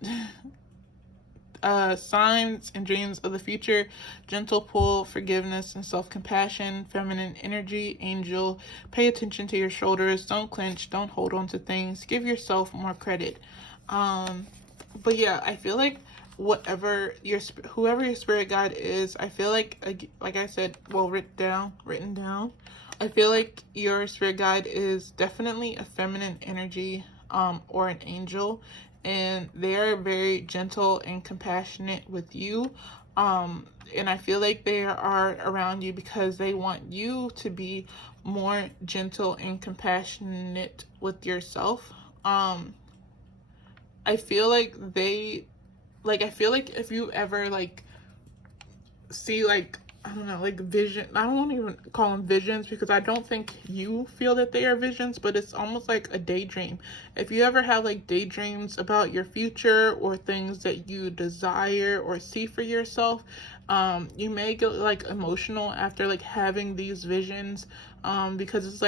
signs and dreams of the future: gentle pull, forgiveness and self-compassion, feminine energy, angel. Pay attention to your shoulders, don't clench, don't hold on to things, give yourself more credit. But yeah, I feel like whoever your spirit guide is, I feel like I said, well, written down, I feel like your spirit guide is definitely a feminine energy, or an angel, and they are very gentle and compassionate with you. And I feel like they are around you because they want you to be more gentle and compassionate with yourself. I feel like if you ever like see like I don't know, like vision. I don't want to even call them visions because I don't think you feel that they are visions, but it's almost like a daydream. If you ever have like daydreams about your future or things that you desire or see for yourself, you may get like emotional after like having these visions, because it's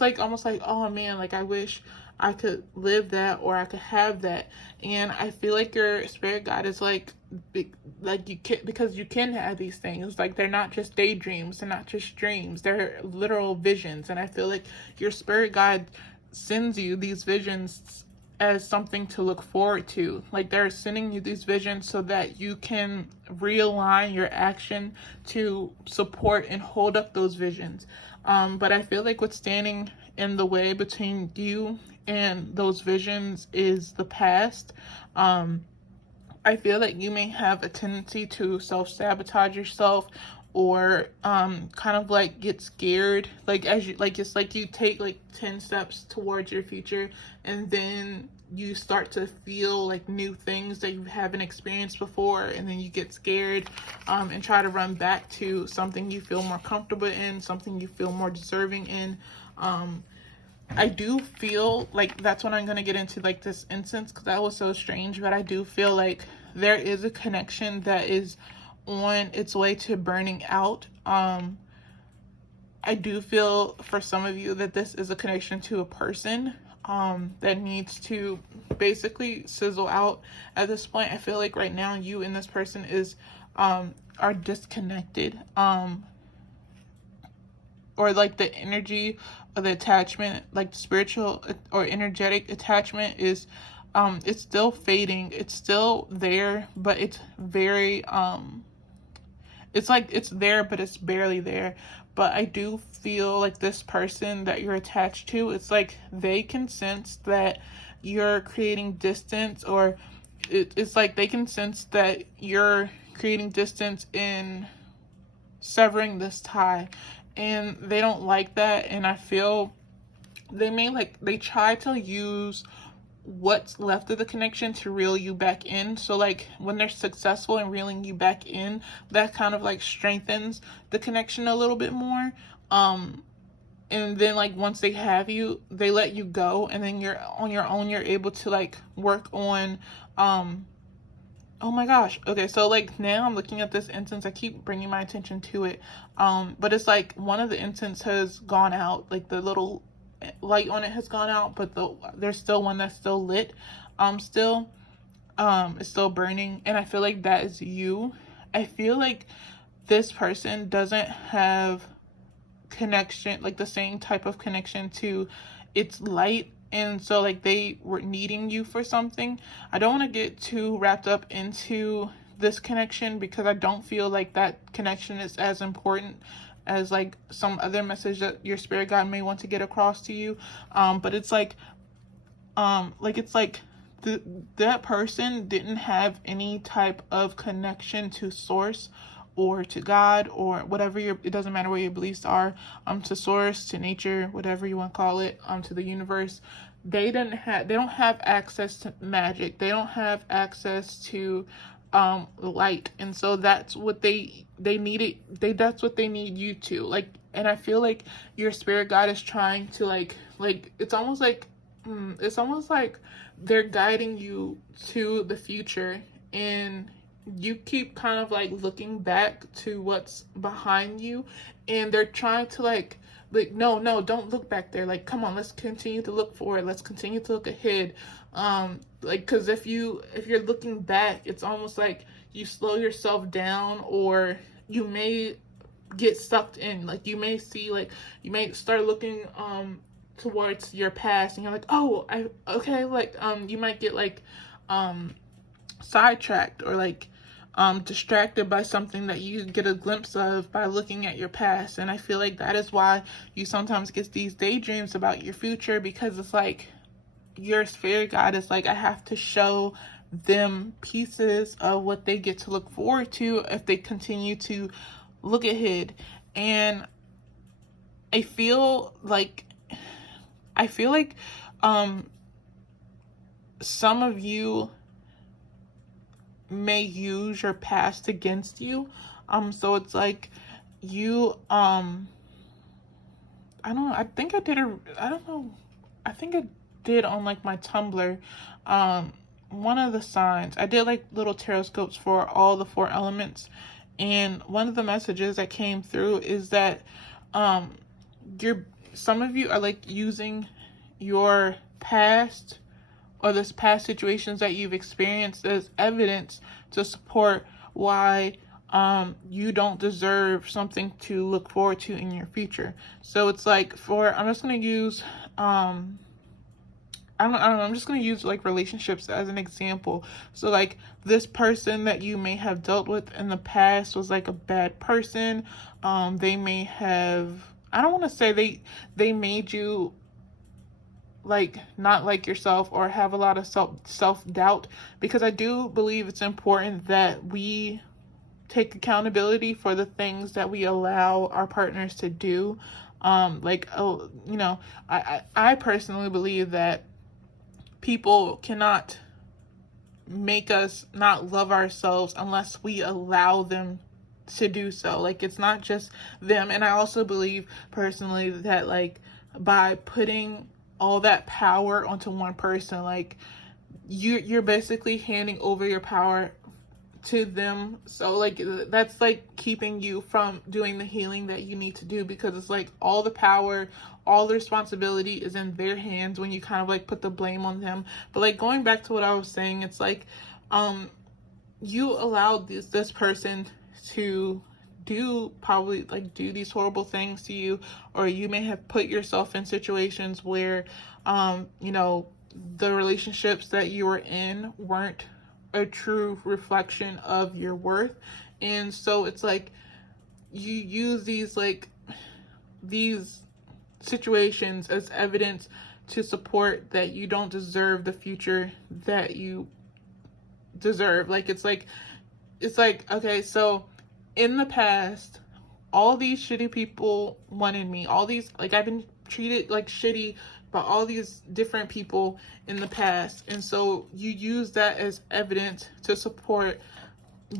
like almost like, oh man, like I wish I could live that or I could have that. And I feel like your spirit guide is like you can, because you can have these things. Like they're not just daydreams, they're not just dreams, they're literal visions. And I feel like your spirit guide sends you these visions as something to look forward to. Like they're sending you these visions so that you can realign your action to support and hold up those visions. But I feel like what's standing in the way between you and those visions is the past. I feel like you may have a tendency to self-sabotage yourself, or kind of like get scared, like as you like it's like you take like 10 steps towards your future and then you start to feel like new things that you haven't experienced before, and then you get scared, and try to run back to something you feel more comfortable in, something you feel more deserving in. I do feel like that's when I'm going to get into like this instance, because that was so strange, but I do feel like there is a connection that is on its way to burning out. I do feel for some of you that this is a connection to a person that needs to basically sizzle out at this point. I feel like right now you and this person is are disconnected, or like the energy of the attachment, like the spiritual or energetic attachment is it's still fading. It's still there, but it's very it's like it's there but it's barely there. But I do feel like this person that you're attached to, it's like they can sense that you're creating distance, or it's like they can sense that you're creating distance in severing this tie, and they don't like that. And I feel they try to use what's left of the connection to reel you back in. So like when they're successful in reeling you back in, that kind of like strengthens the connection a little bit more. And then like once they have you, they let you go, and then you're on your own. You're able to like work on oh my gosh. Okay, so like now I'm looking at this instance. I keep bringing my attention to it. But it's like one of the incense has gone out, like the little light on it has gone out, but there's still one that's still lit. Still, it's still burning, and I feel like that is you. I feel like this person doesn't have connection, like the same type of connection to its light, and so like they were needing you for something. I don't want to get too wrapped up into this connection because I don't feel like that connection is as important as like some other message that your spirit guide may want to get across to you. But it's like it's like that person didn't have any type of connection to source or to God or whatever it doesn't matter what your beliefs are, to source, to nature, whatever you want to call it, to the universe. They don't have access to magic. They don't have access to light, and so that's what they needed. That's what they need you to like. And I feel like your spirit guide is trying to like it's almost like they're guiding you to the future, and you keep kind of like looking back to what's behind you, and they're trying to like no, don't look back there, like come on, let's continue to look forward, let's continue to look ahead. Like because if you're looking back, it's almost like you slow yourself down, or you may get sucked in. Like you may see, like you may start looking towards your past, and you're like, oh, you might get like sidetracked, or like distracted by something that you get a glimpse of by looking at your past. And I feel like that is why you sometimes get these daydreams about your future, because it's like your spirit guide is like, I have to show them pieces of what they get to look forward to if they continue to look ahead. And I feel like some of you may use your past against you. So it's like you I don't know, I think I did a I don't know, I think I did on like my Tumblr, one of the signs. I did like little tarot scopes for all the 4 elements, and one of the messages that came through is that um you're some of you are like using your past or this past situations that you've experienced as evidence to support why you don't deserve something to look forward to in your future. So it's like I'm just gonna use I don't know, I'm just gonna use like relationships as an example. So like this person that you may have dealt with in the past was like a bad person. They may have, I don't want to say they made you like not like yourself or have a lot of self doubt, because I do believe it's important that we take accountability for the things that we allow our partners to do. I personally believe that people cannot make us not love ourselves unless we allow them to do so. Like, it's not just them. And I also believe personally that like by putting all that power onto one person, like you're basically handing over your power to them. So like that's like keeping you from doing the healing that you need to do, because it's like all the power, all the responsibility is in their hands when you kind of like put the blame on them. But like going back to what I was saying, it's like you allowed this person to do these horrible things to you, or you may have put yourself in situations where the relationships that you were in weren't a true reflection of your worth. And so it's like you use these situations as evidence to support that you don't deserve the future that you deserve. It's like okay, so in the past all these shitty people wanted me, all these, like, I've been treated like shitty by all these different people in the past. And so you use that as evidence to support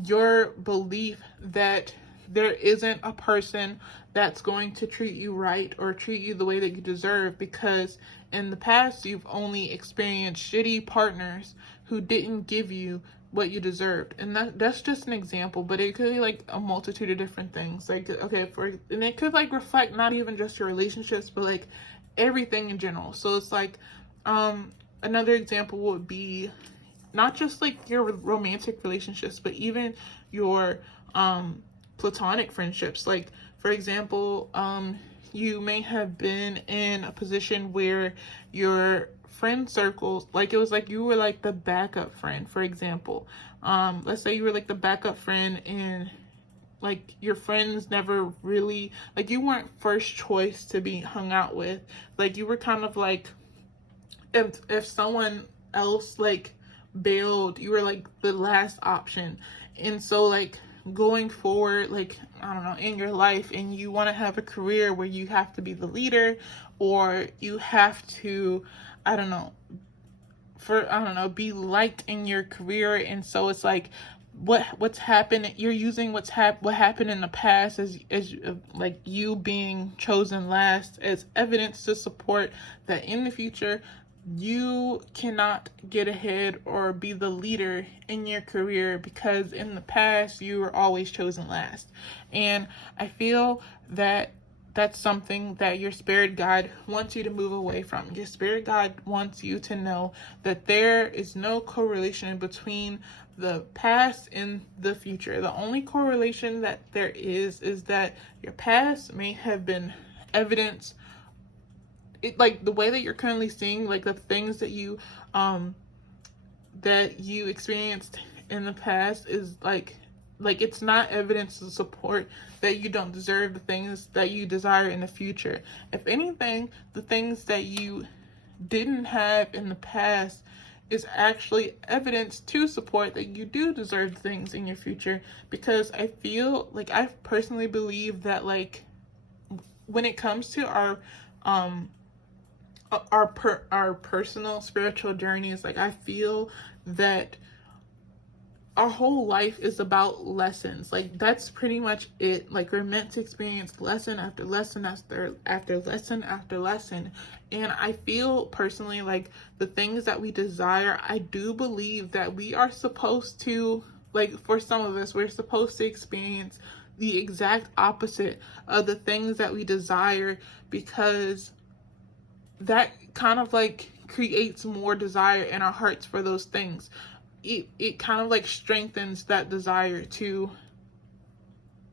your belief that there isn't a person that's going to treat you right or treat you the way that you deserve, because in the past you've only experienced shitty partners who didn't give you what you deserved. And that's just an example, but it could be like a multitude of different things. Like, okay, and it could like reflect not even just your relationships, but like everything in general. So it's like another example would be not just like your romantic relationships, but even your platonic friendships. Like, for example, you may have been in a position where your friend circles, like it was like you were like the backup friend. For example, let's say you were like the backup friend, and like your friends never really, like, you weren't first choice to be hung out with. Like, you were kind of like, if someone else like bailed, you were like the last option. And so like going forward, like, I don't know, in your life, and you want to have a career where you have to be the leader, or you have to, I don't know, be liked in your career. And so it's like what's happened, you're using what happened in the past as like you being chosen last as evidence to support that in the future you cannot get ahead or be the leader in your career, because in the past you were always chosen last. And I feel that that's something that your spirit guide wants you to move away from. Your spirit guide wants you to know that there is no correlation between the past and the future. The only correlation that there is that your past may have been evidence, like the way that you're currently seeing, like the things that you experienced in the past is like it's not evidence to support that you don't deserve the things that you desire in the future. If anything, the things that you didn't have in the past is actually evidence to support that you do deserve things in your future. Because I feel like, I personally believe that, like, when it comes to our personal spiritual journeys, like, I feel that our whole life is about lessons. Like, that's pretty much it. Like, we're meant to experience lesson after lesson after lesson after lesson. And I feel personally like the things that we desire, I do believe that we are supposed to, like, for some of us, we're supposed to experience the exact opposite of the things that we desire, because that kind of like creates more desire in our hearts for those things. It kind of like strengthens that desire to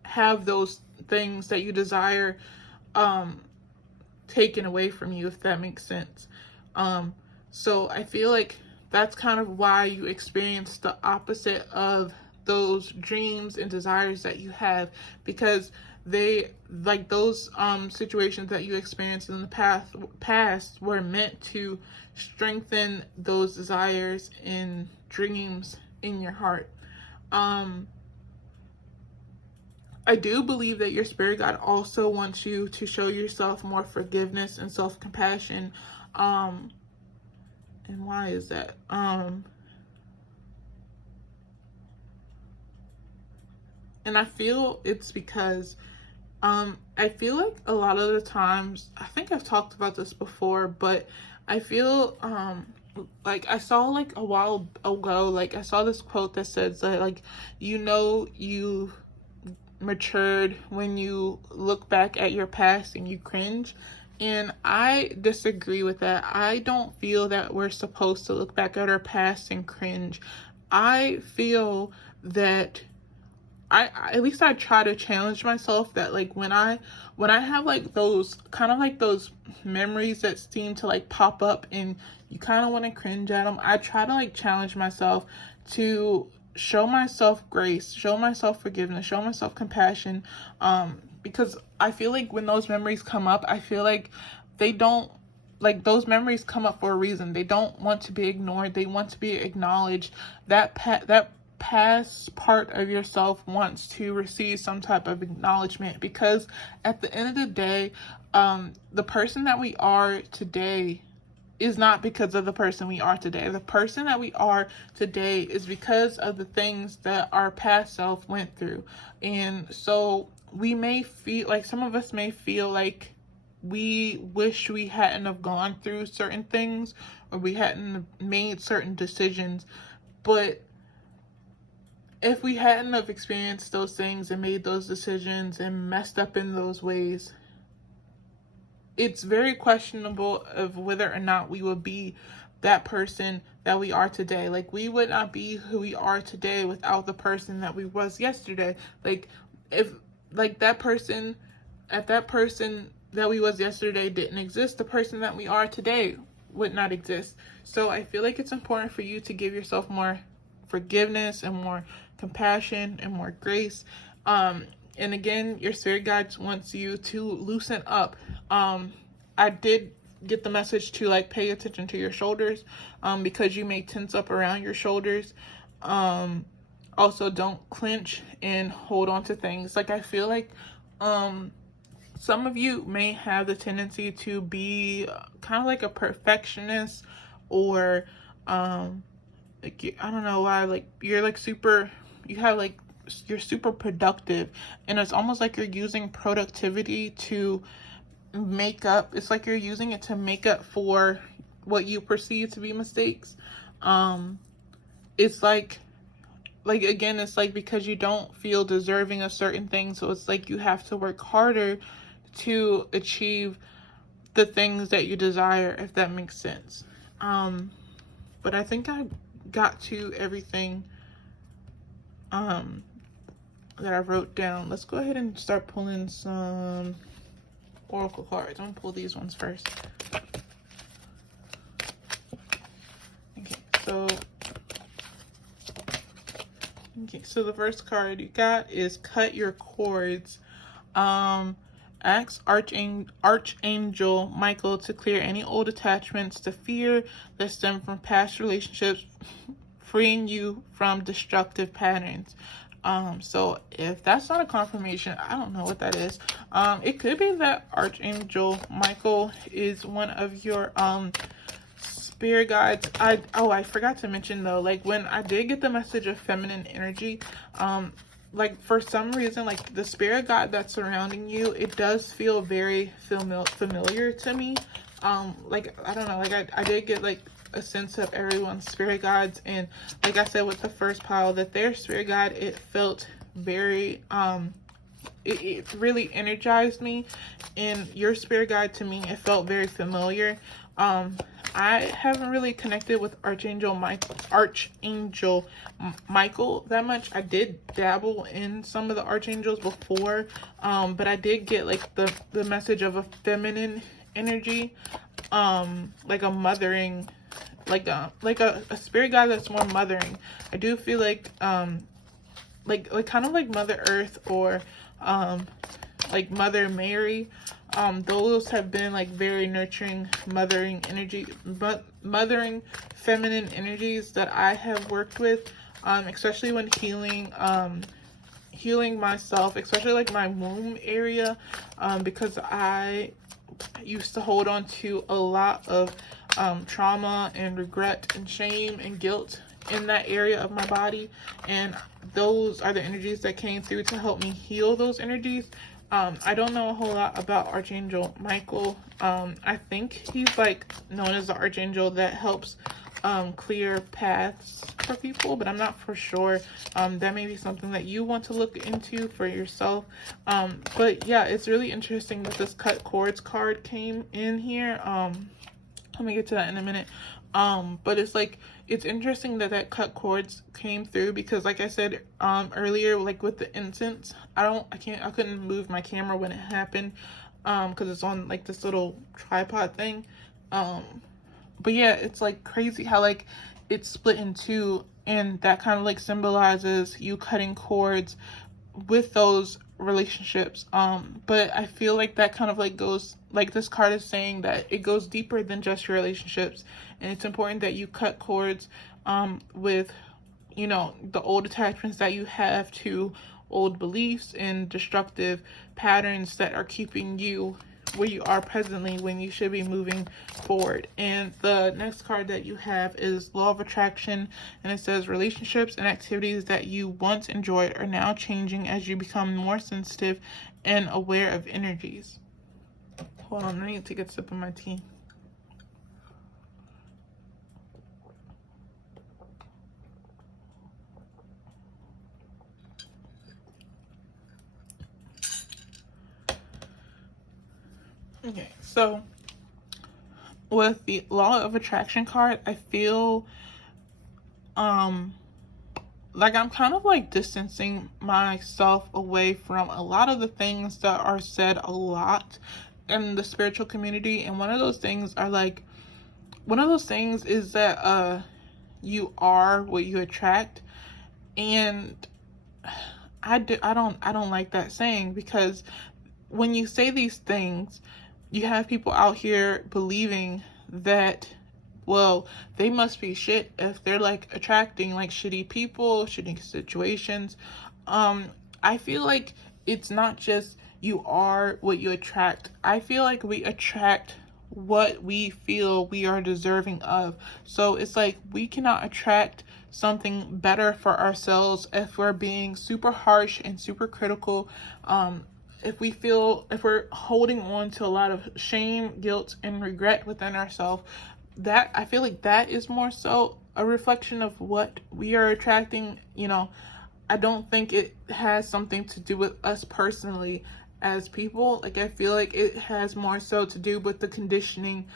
have those things that you desire taken away from you, if that makes sense. So I feel like that's kind of why you experience the opposite of those dreams and desires that you have, because they, like, those situations that you experienced in the past were meant to strengthen those desires and dreams in your heart. I do believe that your spirit guide also wants you to show yourself more forgiveness and self-compassion. And why is that? And I feel it's because I feel like a lot of the times, I think I've talked about this before, but I feel like I saw, like, a while ago, like, I saw this quote that says that, like, you matured when you look back at your past and you cringe. And I disagree with that. I don't feel that we're supposed to look back at our past and cringe. I feel that I at least I try to challenge myself that, like, when I have, like, those kind of like those memories that seem to, like, pop up and you kind of want to cringe at them, I try to, like, challenge myself to show myself grace, show myself forgiveness, show myself compassion, because I feel like when those memories come up, I feel like they don't, like, those memories come up for a reason. They don't want to be ignored. They want to be acknowledged. That past part of yourself wants to receive some type of acknowledgement, because at the end of the day, the person that we are today is not because of the person we are today. The person that we are today is because of the things that our past self went through. And so we may feel like, some of us may feel like we wish we hadn't have gone through certain things, or we hadn't made certain decisions. But if we hadn't have experienced those things and made those decisions and messed up in those ways, it's very questionable of whether or not we would be that person that we are today. Like, we would not be who we are today without the person that we was yesterday. Like, if, like, that person that we was yesterday didn't exist, the person that we are today would not exist. So I feel like it's important for you to give yourself more forgiveness and more compassion and more grace. And again, your spirit guides wants you to loosen up. I did get the message to, like, pay attention to your shoulders, because you may tense up around your shoulders. Also, don't clench and hold on to things. Like, I feel like some of you may have the tendency to be kind of like a perfectionist, or like, I don't know why, like, you're like you're super productive, and it's almost like you're using productivity to make up, it's like you're using it to make up for what you perceive to be mistakes. It's like again, it's like because you don't feel deserving of certain things, so it's like you have to work harder to achieve the things that you desire, if that makes sense. But I think I got to everything that I wrote down. Let's go ahead and start pulling some oracle cards. I'm gonna pull these ones first. So the first card you got is cut your cords. Ask Archangel Michael to clear any old attachments to fear that stem from past relationships, freeing you from destructive patterns. So if that's not a confirmation, I don't know what that is. It could be that Archangel Michael is one of your spirit guides, I forgot to mention though, like when I did get the message of feminine energy, like for some reason, like the spirit guide that's surrounding you, it does feel very familiar to me. Like I don't know, like I did get like a sense of everyone's spirit guides, and like I said with the first pile, that their spirit guide, it felt very it really energized me, and your spirit guide, to me, it felt very familiar. I haven't really connected with Archangel Michael that much. I did dabble in some of the archangels before, but I did get like the message of a feminine energy, like a mothering, like a spirit guide that's more mothering. I do feel like like kind of like Mother Earth, or like Mother Mary. Those have been like very nurturing, mothering energy, but mothering feminine energies that I have worked with, especially when healing myself, especially like my womb area, because I used to hold on to a lot of trauma and regret and shame and guilt in that area of my body, and those are the energies that came through to help me heal those energies. I don't know a whole lot about Archangel Michael. I think he's like known as the archangel that helps clear paths for people, but I'm not for sure. That may be something that you want to look into for yourself. But yeah, it's really interesting that this cut cords card came in here. Let me get to that in a minute. But it's like, it's interesting that that cut cords came through, because like I said earlier, like with the incense, I couldn't move my camera when it happened, because it's on like this little tripod thing. But yeah, it's like crazy how like it's split in two, and that kind of like symbolizes you cutting cords with those relationships. But I feel like that kind of like goes, like this card is saying that it goes deeper than just your relationships, and it's important that you cut cords with, you know, the old attachments that you have to old beliefs and destructive patterns that are keeping you where you are presently when you should be moving forward. And the next card that you have is Law of Attraction, and it says relationships and activities that you once enjoyed are now changing as you become more sensitive and aware of energies. Hold on, I need to take a sip of my tea. Okay, so with the Law of Attraction card, I feel like I'm kind of like distancing myself away from a lot of the things that are said a lot in the spiritual community. And one of those things is that you are what you attract. And I don't like that saying, because when you say these things, you have people out here believing that, well, they must be shit if they're like attracting like shitty people, shitty situations. I feel like it's not just you are what you attract. I feel like we attract what we feel we are deserving of. So it's like we cannot attract something better for ourselves if we're being super harsh and super critical. If we're holding on to a lot of shame, guilt, and regret within ourselves, that I feel like that is more so a reflection of what we are attracting. You know, I don't think it has something to do with us personally as people. Like, I feel like it has more so to do with the conditioning,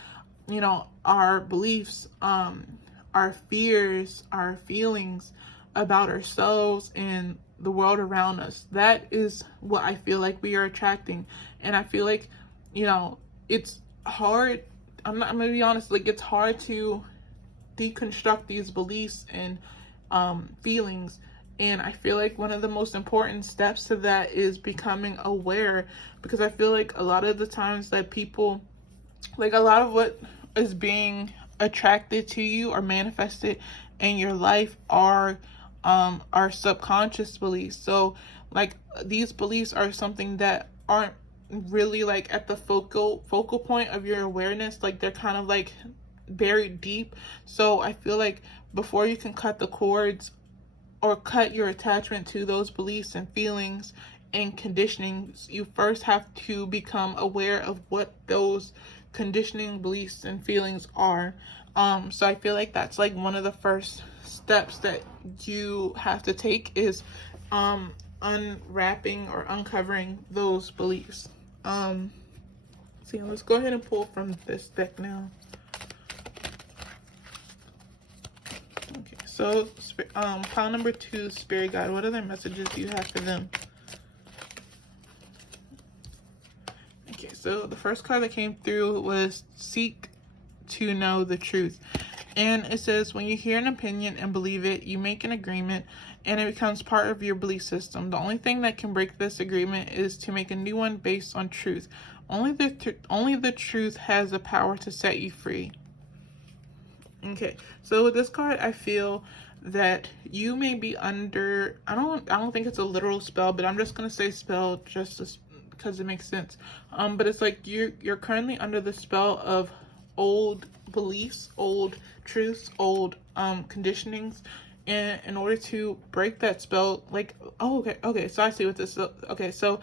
you know, our beliefs, our fears, our feelings about ourselves and the world around us. That is what I feel like we are attracting. And I feel like, you know, it's hard. I'm gonna be honest, like it's hard to deconstruct these beliefs and feelings. And I feel like one of the most important steps to that is becoming aware, because I feel like a lot of the times that people, like a lot of what is being attracted to you or manifested in your life are subconscious beliefs. So like these beliefs are something that aren't really like at the focal point of your awareness. Like they're kind of like buried deep. So I feel like before you can cut the cords or cut your attachment to those beliefs and feelings and conditionings, you first have to become aware of what those conditioning, beliefs, and feelings are. So I feel like that's like one of the first steps that you have to take is unwrapping or uncovering those beliefs. So yeah, let's go ahead and pull from this deck now. Okay, so pile number 2, Spirit Guide. What other messages do you have for them? Okay, so the first card that came through was Seek to Know the Truth. And it says, when you hear an opinion and believe it, you make an agreement and it becomes part of your belief system. The only thing that can break this agreement is to make a new one based on truth. Only the truth has the power to set you free. Okay, so with this card, I feel that you may be under, I don't think it's a literal spell, but I'm just gonna say spell just because it makes sense. But it's like you're currently under the spell of old beliefs, old truths, old conditionings, and in order to break that spell, like, oh, okay, so I see what this is. Okay, so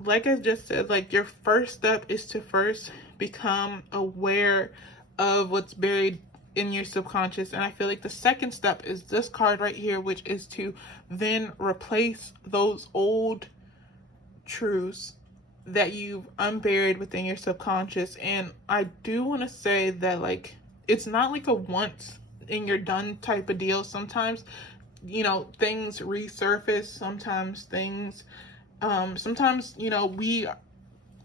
like I just said, like your first step is to first become aware of what's buried in your subconscious, and I feel like the second step is this card right here, which is to then replace those old truths that you've unburied within your subconscious. And I do want to say that, like, it's not like a once and you're done type of deal. Sometimes, you know, things resurface. Sometimes things you know, we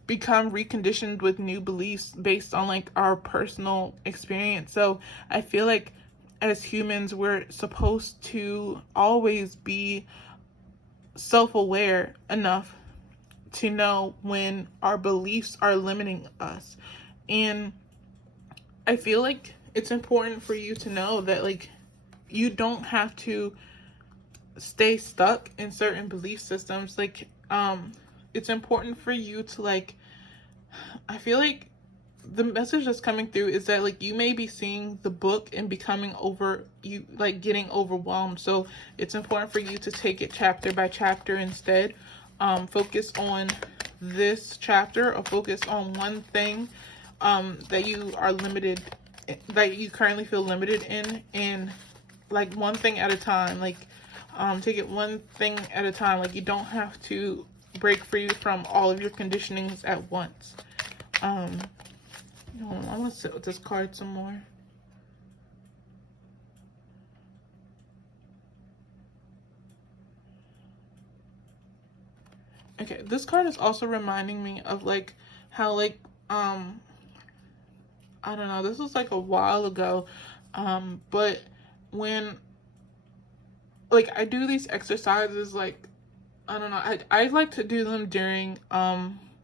become reconditioned with new beliefs based on like our personal experience. So I feel like as humans, we're supposed to always be self-aware enough to know when our beliefs are limiting us. And I feel like it's important for you to know that, like, you don't have to stay stuck in certain belief systems. Like, it's important for you to, like, I feel like the message that's coming through is that, like, you may be seeing the book and becoming getting overwhelmed. So it's important for you to take it chapter by chapter instead. Focus on this chapter, or focus on one thing that you currently feel limited in, and like one thing at a time. Like, take it one thing at a time. Like, you don't have to break free from all of your conditionings at once. I'm gonna sit with this card some more. Okay, this card is also reminding me of like how, like, I don't know, this was like a while ago, but when, like, I do these exercises, like, I don't know, I like to do them during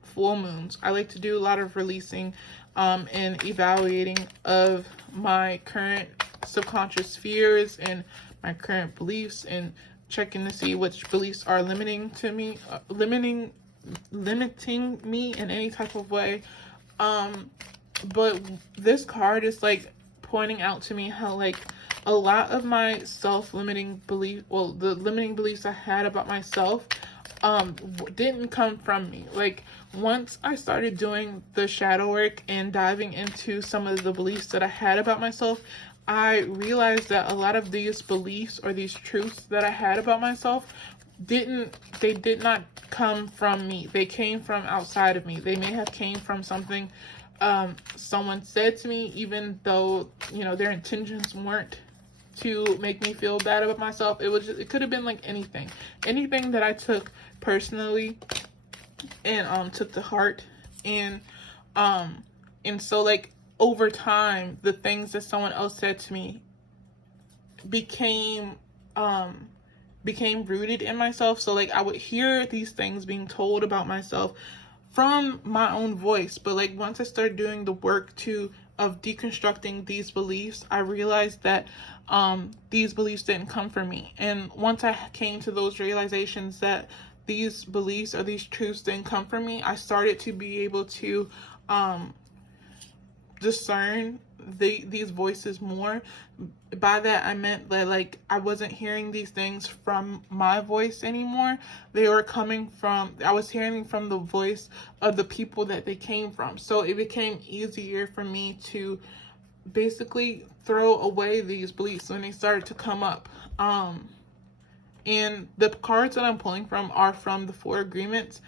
full moons. I like to do a lot of releasing and evaluating of my current subconscious fears and my current beliefs, and checking to see which beliefs are limiting me in any type of way. But this card is like pointing out to me how, like, a lot of my self-limiting belief, well, the limiting beliefs I had about myself didn't come from me. Like, once I started doing the shadow work and diving into some of the beliefs that I had about myself, I realized that a lot of these beliefs or these truths that I had about myself did not come from me. They came from outside of me. They may have came from something someone said to me, even though, you know, their intentions weren't to make me feel bad about myself. It could have been like anything that I took personally and took to heart. And so, like, over time, the things that someone else said to me became rooted in myself. So, like, I would hear these things being told about myself from my own voice, but like once I started doing the work of deconstructing these beliefs, I realized that these beliefs didn't come from me. And once I came to those realizations that these beliefs or these truths didn't come from me, I started to be able to discern these voices more. By that I meant that like I wasn't hearing these things from my voice anymore. They were coming from, I was hearing from the voice of the people that they came from. So it became easier for me to basically throw away these beliefs when they started to come up. And the cards that I'm pulling from are from the 4 agreements.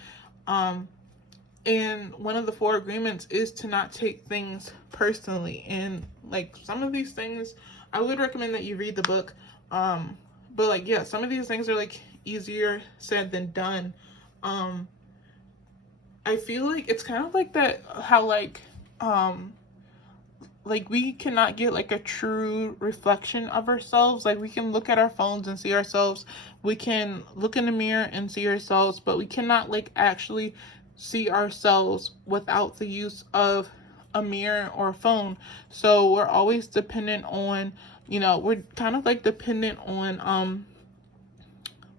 And one of the 4 agreements is to not take things personally. And like some of these things, I would recommend that you read the book. But like, yeah, some of these things are like easier said than done. I feel like it's kind of like that, how like we cannot get like a true reflection of ourselves. Like we can look at our phones and see ourselves. We can look in the mirror and see ourselves, but we cannot like actually see ourselves without the use of a mirror or a phone. So we're always dependent on, you know, we're kind of like dependent on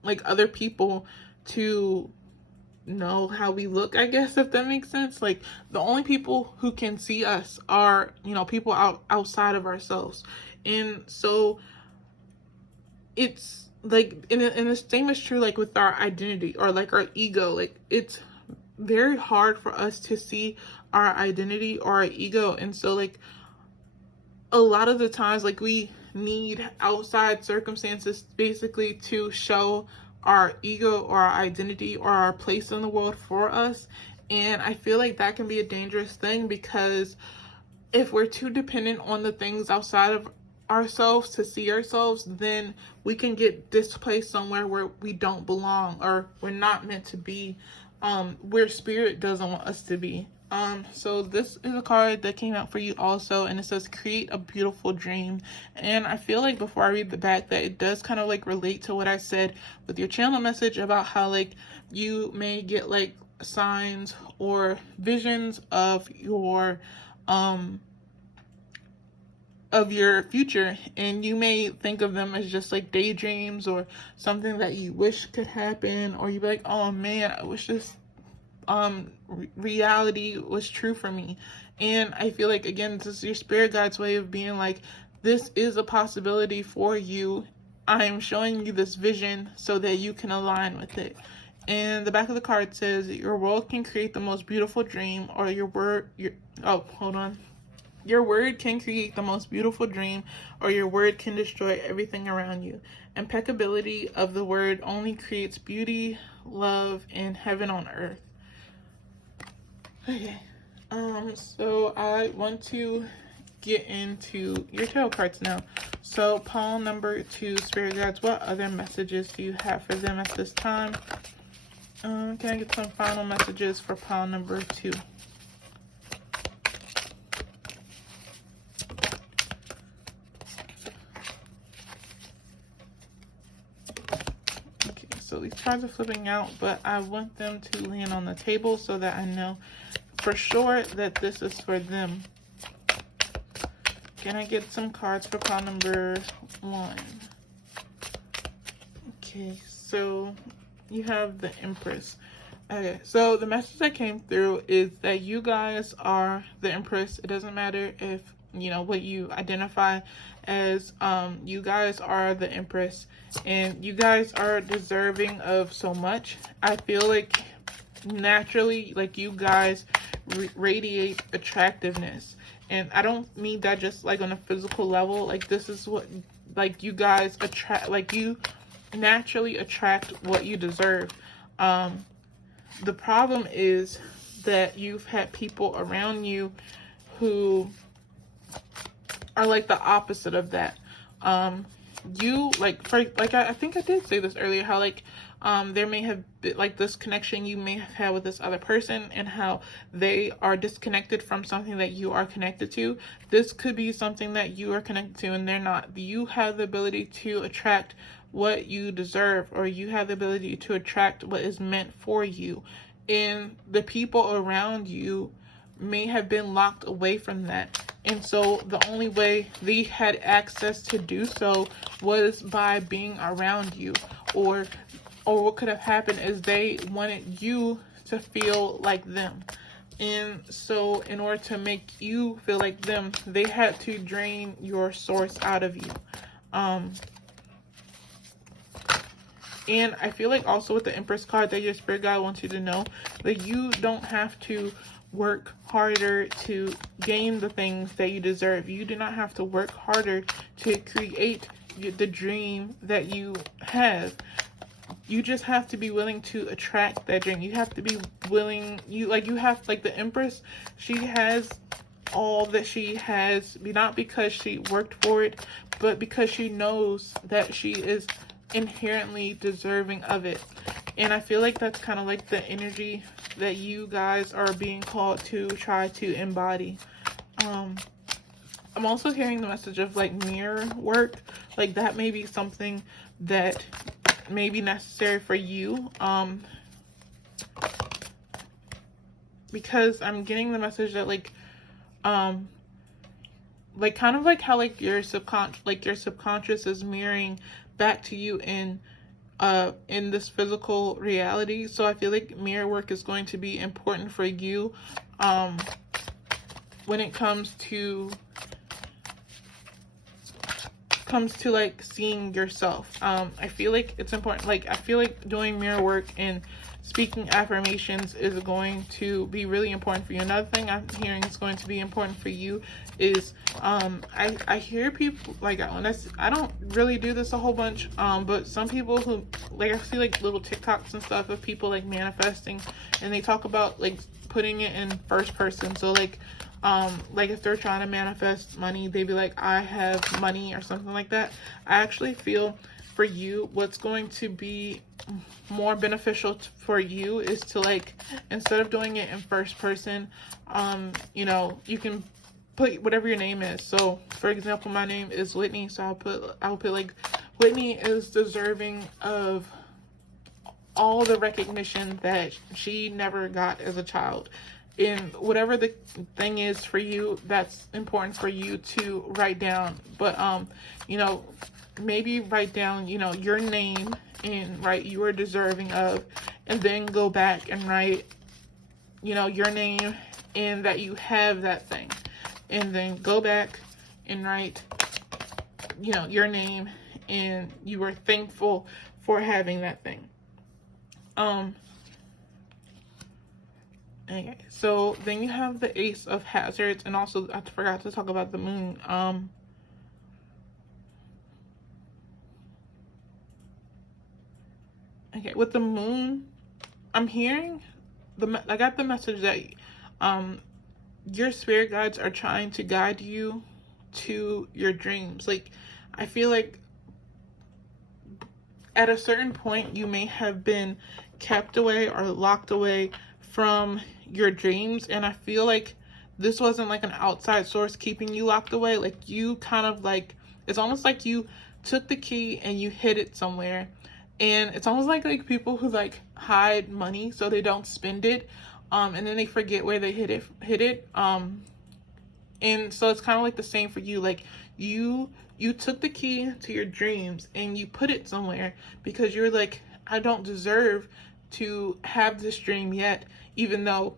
like other people to know how we look, I guess, if that makes sense. Like the only people who can see us are, you know, people outside of ourselves. And so it's like, and the same is true like with our identity or like our ego. Like it's very hard for us to see our identity or our ego. And so like a lot of the times like we need outside circumstances basically to show our ego or our identity or our place in the world for us. And I feel like that can be a dangerous thing, because if we're too dependent on the things outside of ourselves to see ourselves, then we can get displaced somewhere where we don't belong, or we're not meant to be, where spirit doesn't want us to be. So this is a card that came out for you also, and it says create a beautiful dream. And I feel like before I read the back that it does kind of like relate to what I said with your channel message about how like you may get like signs or visions of your future, and you may think of them as just like daydreams or something that you wish could happen, or you'd be like, oh man, I wish this reality was true for me. And I feel like, again, this is your spirit guide's way of being like, this is a possibility for you. I'm showing you this vision so that you can align with it. And the back of the card says your world can create the most beautiful dream, or your word can create the most beautiful dream, or your word can destroy everything around you. Impeccability of the word only creates beauty, love, and heaven on earth. Okay, so I want to get into your tarot cards now. So pile number 2, spirit guides, what other messages do you have for them at this time? Can I get some final messages for pile number 2? Okay, so these cards are flipping out, but I want them to land on the table so that I know for sure that this is for them. Can I get some cards for pile number 1? Okay, so you have the Empress. Okay, so the message that came through is that you guys are the Empress. It doesn't matter if, you know, what you identify as. You guys are the Empress, and you guys are deserving of so much. I feel like naturally, like, you guys radiate attractiveness, and I don't mean that just like on a physical level. Like, this is what, like, you guys attract, like, you naturally attract what you deserve. The problem is that you've had people around you who are like the opposite of that. You like, I think I did say this earlier, how like there may have been like this connection you may have had with this other person, and how they are disconnected from something that you are connected to. This could be something that you are connected to and they're not. You have the ability to attract what you deserve, or you have the ability to attract what is meant for you. And the people around you may have been locked away from that. And so the only way they had access to do so was by being around you. Or what could have happened is they wanted you to feel like them. And so in order to make you feel like them, they had to drain your source out of you. And I feel like also with the Empress card that your spirit guide wants you to know that you don't have to work harder to gain the things that you deserve. You do not have to work harder to create the dream that you have. You just have to be willing to attract that dream. You have to be willing, the Empress, she has all that she has, not because she worked for it, but because she knows that she is inherently deserving of it. And I feel like that's kind of like the energy that you guys are being called to try to embody. I'm also hearing the message of like mirror work. Like that may be something that may be necessary for you. Because I'm getting the message that like kind of like how like your subconscious is mirroring back to you in this physical reality. So I feel like mirror work is going to be important for you when it comes to like seeing yourself. I feel like it's important. Like I feel like doing mirror work and speaking affirmations is going to be really important for you. Another thing I'm hearing is going to be important for you is I hear people like, I don't really do this a whole bunch, but some people who like, I see like little TikToks and stuff of people like manifesting, and they talk about like putting it in first person. So like if they're trying to manifest money, they'd be like, I have money or something like that. I actually feel for you, what's going to be more beneficial for you is to like, instead of doing it in first person, you know, you can put whatever your name is. So for example, my name is Whitney, so I'll put like, Whitney is deserving of all the recognition that she never got as a child. And whatever the thing is for you, that's important for you to write down. But you know, maybe write down, you know, your name and write you are deserving of, and then go back and write, you know, your name and that you have that thing, and then go back and write, you know, your name and you are thankful for having that thing. Okay, so then you have the Ace of Hazards, and also I forgot to talk about the moon. Okay, with the moon, I'm hearing I got the message that your spirit guides are trying to guide you to your dreams. Like I feel like at a certain point you may have been kept away or locked away from your dreams, and I feel like this wasn't like an outside source keeping you locked away. Like you kind of like, it's almost like you took the key and you hid it somewhere. And it's almost like people who like hide money so they don't spend it, and then they forget where they hid it. And so it's kind of like the same for you. Like you took the key to your dreams and you put it somewhere because you're like, I don't deserve to have this dream yet, even though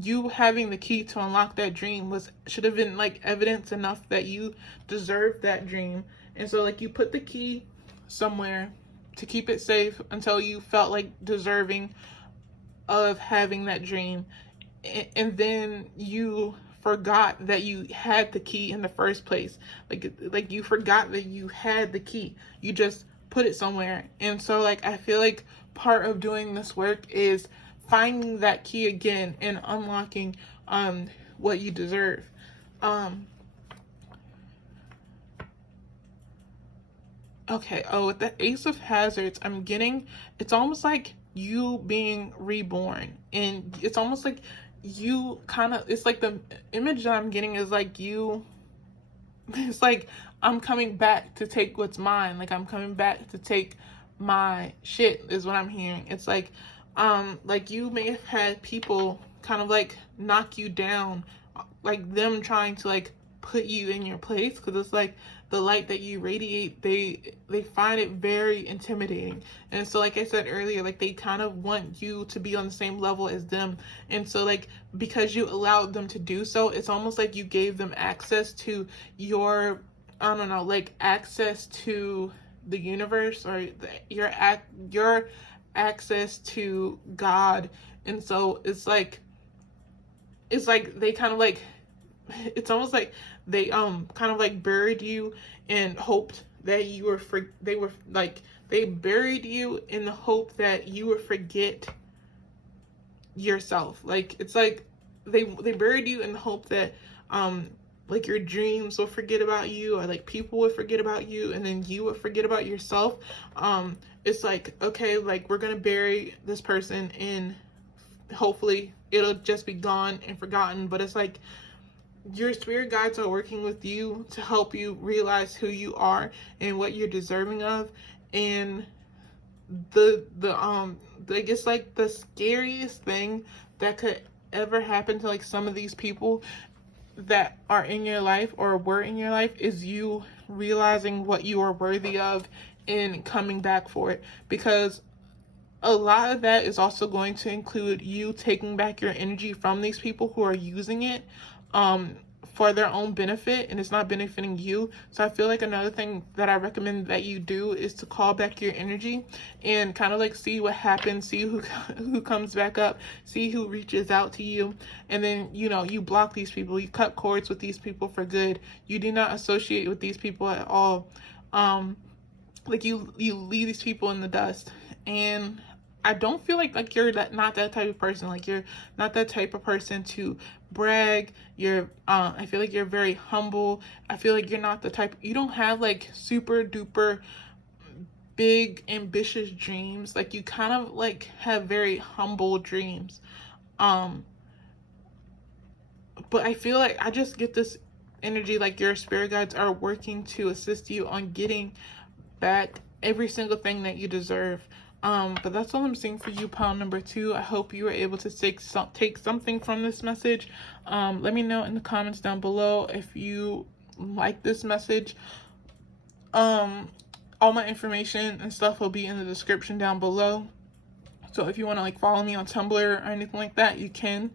you having the key to unlock that dream should have been like evidence enough that you deserved that dream. And so like you put the key somewhere to keep it safe until you felt like deserving of having that dream, and then you forgot that you had the key in the first place. Like you forgot that you had the key, you just put it somewhere. And so like I feel like part of doing this work is finding that key again and unlocking what you deserve. Okay, with the Ace of Hazards, I'm getting, it's almost like you being reborn, and it's almost like you kind of, it's like the image that I'm getting is like you, it's like I'm coming back to take what's mine. Like I'm coming back to take my shit is what I'm hearing. It's like you may have had people kind of like knock you down, like them trying to like put you in your place, because it's like the light that you radiate, they find it very intimidating. And so like I said earlier, like they kind of want you to be on the same level as them. And so like because you allowed them to do so, it's almost like you gave them access to your, I don't know, like access to the universe, or your access to God. And so it's like they kind of like, it's almost like they kind of like buried you and hoped that you were they buried you in the hope that you would forget yourself. Like it's like they buried you in the hope that like your dreams will forget about you, or like people would forget about you, and then you would forget about yourself. It's like, okay, like we're gonna bury this person and hopefully it'll just be gone and forgotten. But it's like your spirit guides are working with you to help you realize who you are and what you're deserving of. And I guess like the scariest thing that could ever happen to like some of these people that are in your life or were in your life is you realizing what you are worthy of and coming back for it. Because a lot of that is also going to include you taking back your energy from these people who are using it for their own benefit, and it's not benefiting you. So I feel like another thing that I recommend that you do is to call back your energy and kind of like see what happens, see who comes back up, see who reaches out to you. And then, you know, you block these people, you cut cords with these people for good. You do not associate with these people at all. Like you leave these people in the dust. And I don't feel like you're not that type of person. Like you're not that type of person to brag. I feel like you're very humble. I feel like you're not the type, you don't have like super duper big ambitious dreams. Like you kind of like have very humble dreams. But I feel like I just get this energy like your spirit guides are working to assist you on getting back every single thing that you deserve. But that's all I'm seeing for you, pile number 2. I hope you were able to take something from this message. Let me know in the comments down below if you like this message. All my information and stuff will be in the description down below. So if you want to like follow me on Tumblr or anything like that, you can.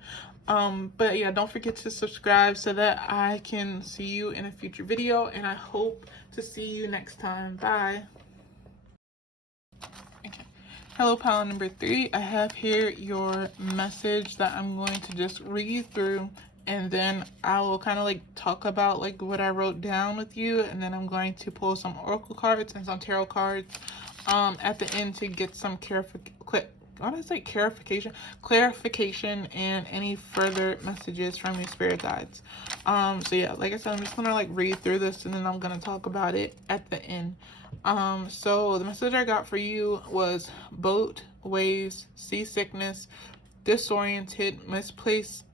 But yeah, don't forget to subscribe so that I can see you in a future video, and I hope to see you next time. Bye. Okay. Hello, pile number 3. I have here your message that I'm going to just read through, and then I will kind of like talk about like what I wrote down with you, and then I'm going to pull some oracle cards and some tarot cards at the end to get some clarification and any further messages from your spirit guides. So yeah, like I said, I'm just gonna like read through this, and then I'm gonna talk about it at the end. So the message I got for you was boat, waves, seasickness, disoriented, misplaced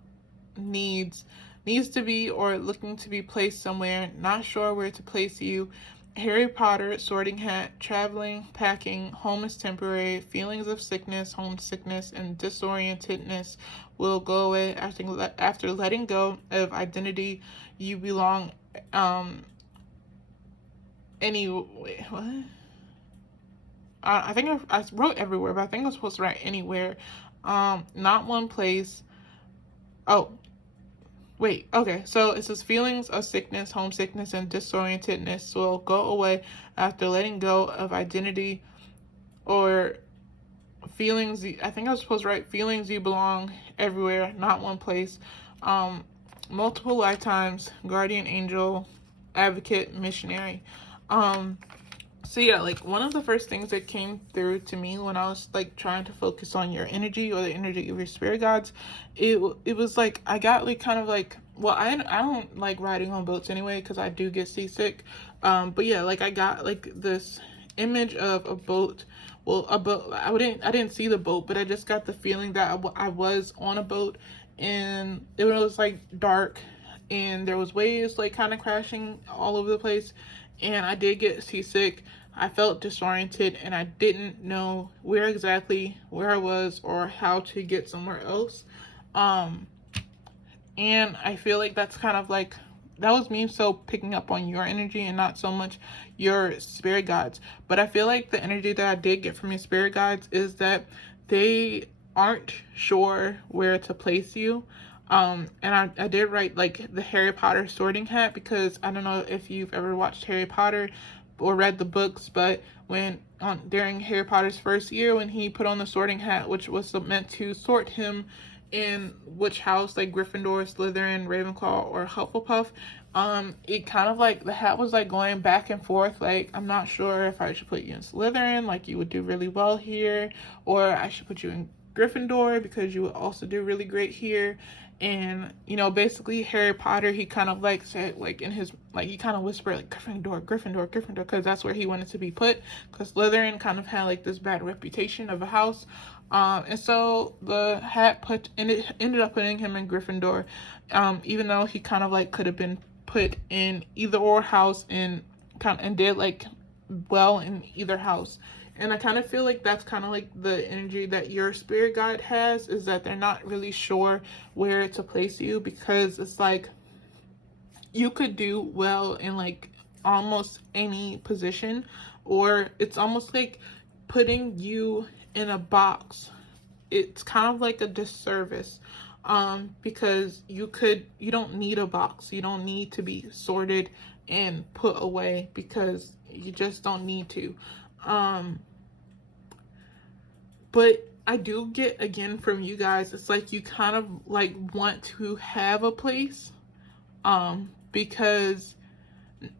needs to be or looking to be placed somewhere, not sure where to place you, Harry Potter, sorting hat, traveling, packing, home is temporary, feelings of sickness, homesickness, and disorientedness will go away after letting go of identity. You belong anyway. What? I think I wrote everywhere, but I think I was supposed to write anywhere. Not one place. Oh, wait, okay, so it says feelings of sickness, homesickness, and disorientedness will go away after letting go of identity, or feelings. I think I was supposed to write feelings you belong everywhere, not one place. Multiple lifetimes, guardian angel, advocate, missionary. So yeah, like one of the first things that came through to me when I was like trying to focus on your energy or the energy of your spirit guides, it was like I got like kind of like, well, I don't like riding on boats anyway because I do get seasick. But yeah, like I got like this image of a boat. Well, a boat. I didn't see the boat, but I just got the feeling that I was on a boat, and it was like dark, and there was waves like kind of crashing all over the place. And I did get seasick. I felt disoriented, and I didn't know where I was or how to get somewhere else. And I feel like that's kind of like that was me so picking up on your energy and not so much your spirit guides. But I feel like the energy that I did get from your spirit guides is that they aren't sure where to place you. And I did write like the Harry Potter sorting hat, because I don't know if you've ever watched Harry Potter or read the books, but when on during Harry Potter's first year, when he put on the sorting hat, which was meant to sort him in which house, like Gryffindor, Slytherin, Ravenclaw, or Hufflepuff, it kind of like the hat was like going back and forth, like, I'm not sure if I should put you in Slytherin, like you would do really well here, or I should put you in Gryffindor because you would also do really great here. And basically Harry Potter, he kind of like said, like in his, like he kind of whispered like Gryffindor, Gryffindor, Gryffindor, because that's where he wanted to be put, because Slytherin kind of had like this bad reputation of a house. And so the hat ended up putting him in Gryffindor, even though he kind of like could have been put in either or house, and did like well in either house. And I kind of feel like that's kind of like the energy that your spirit guide has, is that they're not really sure where to place you, because it's like you could do well in like almost any position, or it's almost like putting you in a box. It's kind of like a disservice, because you don't need a box. You don't need to be sorted and put away, because you just don't need to. But I do get, again, from you guys, it's like you kind of like want to have a place, because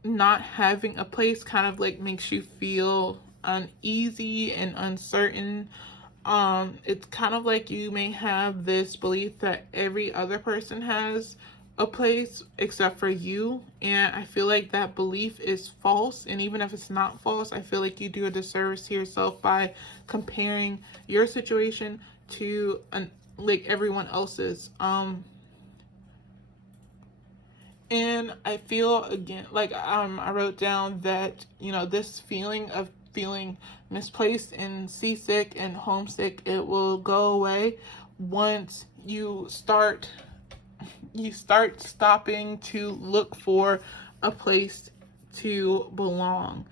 not having a place kind of like makes you feel uneasy and uncertain. It's kind of like you may have this belief that every other person has a place except for you, and I feel like that belief is false. And even if it's not false, I feel like you do a disservice to yourself by comparing your situation to like everyone else's. And I feel, again, like I wrote down that this feeling of feeling misplaced and seasick and homesick, it will go away once you start stopping to look for a place to belong.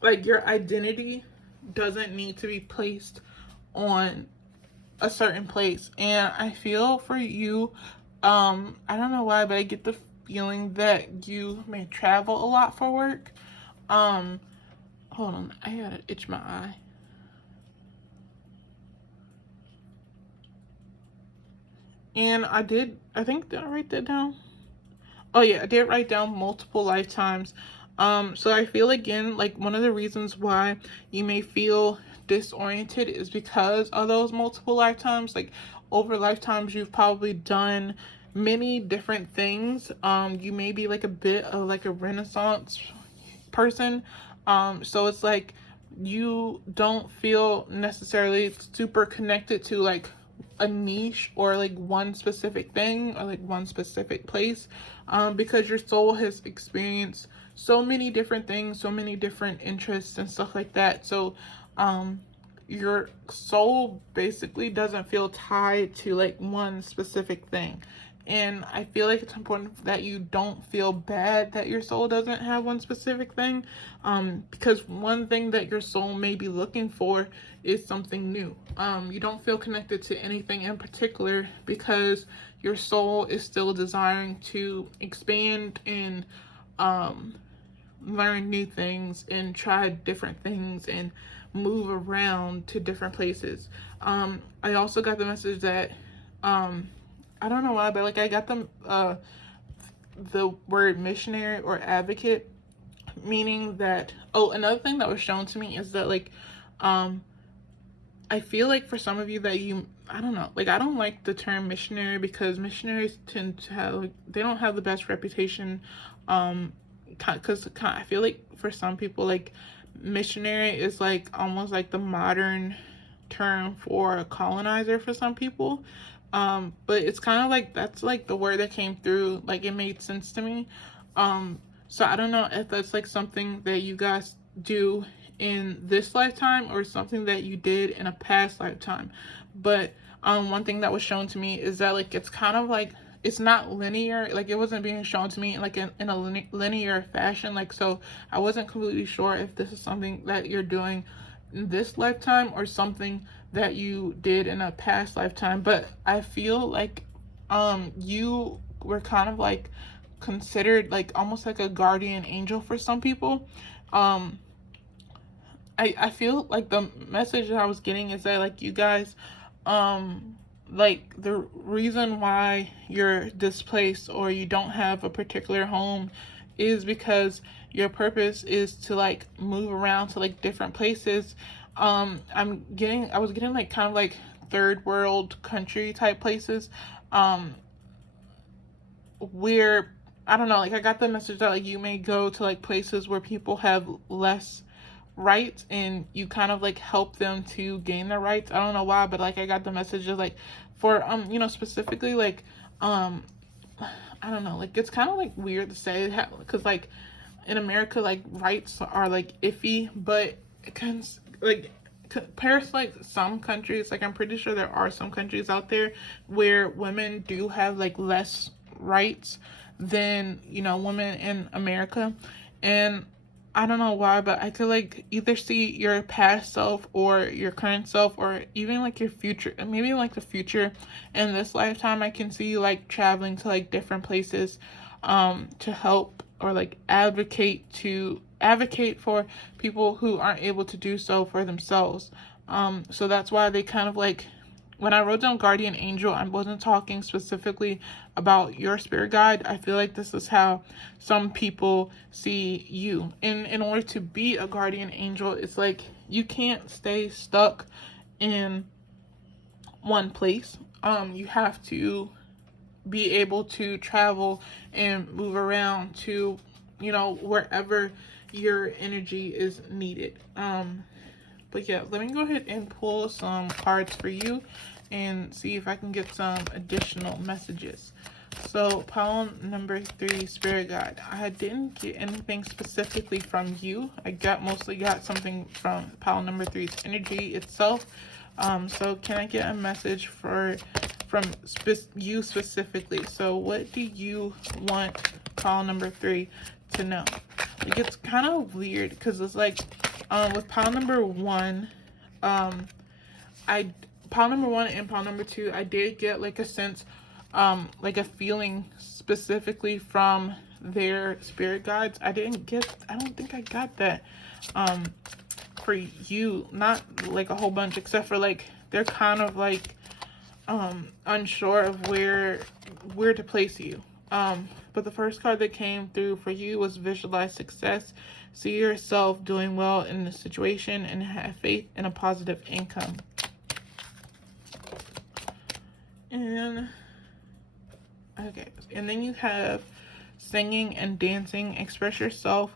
Like your identity doesn't need to be placed on a certain place. And I feel for you, I don't know why, but I get the feeling that you may travel a lot for work. Hold on, I gotta itch my eye. And did I write that down? Oh yeah, I did write down multiple lifetimes. So I feel, again, like one of the reasons why you may feel disoriented is because of those multiple lifetimes. Like over lifetimes, you've probably done many different things. You may be like a bit of like a Renaissance person. So it's like you don't feel necessarily super connected to like a niche or like one specific thing or like one specific place, because your soul has experienced so many different things, so many different interests and stuff like that. So your soul basically doesn't feel tied to like one specific thing. And I feel like it's important that you don't feel bad that your soul doesn't have one specific thing, because one thing that your soul may be looking for is something new. You don't feel connected to anything in particular because your soul is still desiring to expand and learn new things and try different things and move around to different places. I also got the message that I don't know why, but like I got the word missionary or advocate, meaning that, oh, another thing that was shown to me is that like I feel like for some of you that I don't know, like I don't like the term missionary, because missionaries tend to have, like, they don't have the best reputation, because I feel like for some people, like missionary is like almost like the modern term for a colonizer for some people. But it's kind of like that's like the word that came through, like it made sense to me. So I don't know if that's like something that you guys do in this lifetime or something that you did in a past lifetime. But one thing that was shown to me is that like it's kind of like it's not linear. Like, it wasn't being shown to me like in a linear fashion. Like, so I wasn't completely sure if this is something that you're doing in this lifetime or something that you did in a past lifetime. But I feel like you were kind of like considered like almost like a guardian angel for some people. I feel like the message that I was getting is that like you guys, like the reason why you're displaced or you don't have a particular home is because your purpose is to like move around to like different places. I was getting like kind of like third world country type places, where I don't know, like I got the message that like you may go to like places where people have less rights and you kind of like help them to gain their rights. I don't know why, but like I got the message of like for specifically like I don't know, like it's kind of like weird to say because like in America like rights are like iffy, but it can like compared to like some countries, like I'm pretty sure there are some countries out there where women do have like less rights than women in America. And I don't know why, but I could like either see your past self or your current self or even like your future, maybe like the future in this lifetime. I can see you like traveling to like different places to help or like advocate for people who aren't able to do so for themselves. So that's why they kind of like, when I wrote down guardian angel, I wasn't talking specifically about your spirit guide. I feel like this is how some people see you. And in order to be a guardian angel, it's like you can't stay stuck in one place. You have to be able to travel and move around to, wherever your energy is needed. But yeah, let me go ahead and pull some cards for you and see if I can get some additional messages. So pile number 3, spirit guide. I didn't get anything specifically from you. I mostly got something from pile number 3's energy itself. So can I get a message from you specifically? So what do you want pile number 3 to know? Like, it's kind of weird because it's like with pile number 1, pile number 1 and pile number 2, I did get like a sense, like a feeling specifically from their spirit guides. I don't think I got that for you, not like a whole bunch, except for like they're kind of like unsure of where to place you. But the first card that came through for you was visualize success. See yourself doing well in the situation and have faith in a positive income. And okay, and then you have singing and dancing. Express yourself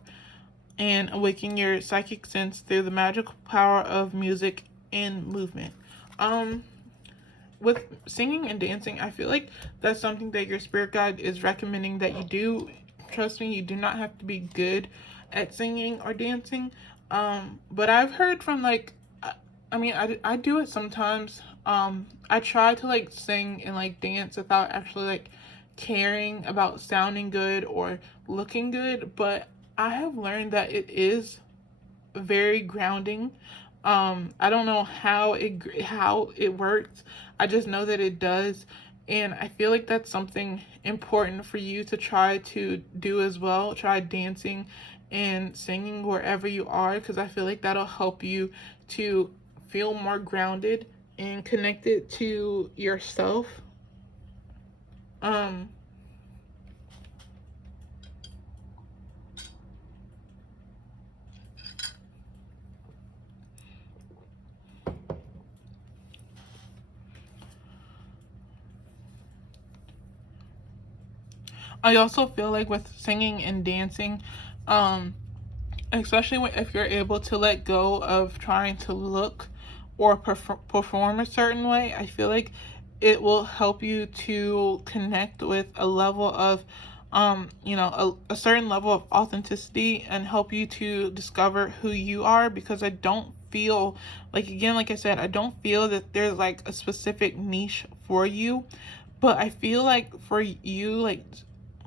and awaken your psychic sense through the magical power of music and movement. With singing and dancing, I feel like that's something that your spirit guide is recommending that you do. Trust me, you do not have to be good at singing or dancing. But I've heard from like, I do it sometimes. I try to like sing and like dance without actually like caring about sounding good or looking good, but I have learned that it is very grounding. I don't know how it works. I just know that it does, and I feel like that's something important for you to try to do as well. Try dancing and singing wherever you are, because I feel like that'll help you to feel more grounded and connected to yourself. I also feel like with singing and dancing, especially if you're able to let go of trying to look or perform a certain way, I feel like it will help you to connect with a level of, a certain level of authenticity and help you to discover who you are, because I don't feel like, again, like I said, I don't feel that there's like a specific niche for you. But I feel like for you, like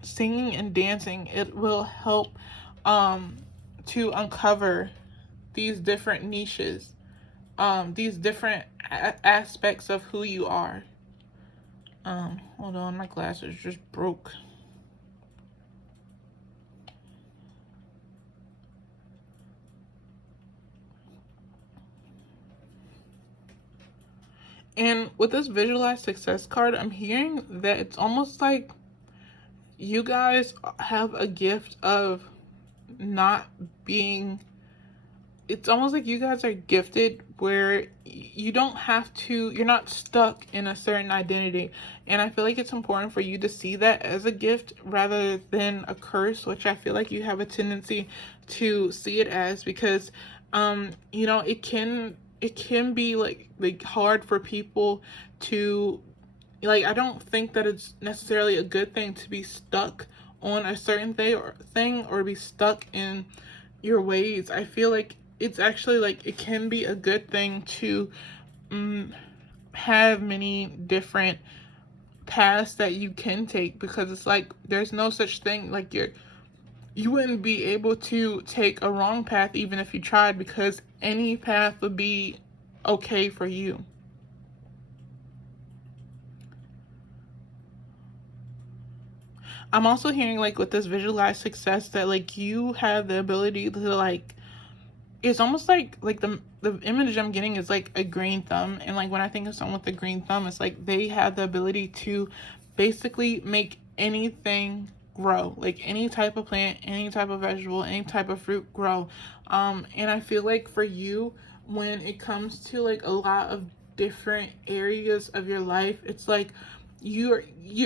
singing and dancing, it will help to uncover these different niches, these different aspects of who you are. Hold on, my glasses just broke. And with this visualize success card, I'm hearing that it's almost like you guys have a gift of not being, it's almost like you guys are gifted where you don't have to, you're not stuck in a certain identity. And I feel like it's important for you to see that as a gift rather than a curse, which I feel like you have a tendency to see it as, because you know, it can be like hard for people to, like, I don't think that it's necessarily a good thing to be stuck on a certain thing or be stuck in your ways. I feel like it's actually like it can be a good thing to have many different paths that you can take, because it's like there's no such thing like you wouldn't be able to take a wrong path even if you tried, because any path would be okay for you. I'm also hearing like with this visualized success that like you have the ability to like, it's almost like the image I'm getting is like a green thumb, and like when I think of someone with a green thumb, it's like they have the ability to basically make anything grow, like any type of plant, any type of vegetable, any type of fruit grow. And I feel like for you, when it comes to like a lot of different areas of your life, it's like you're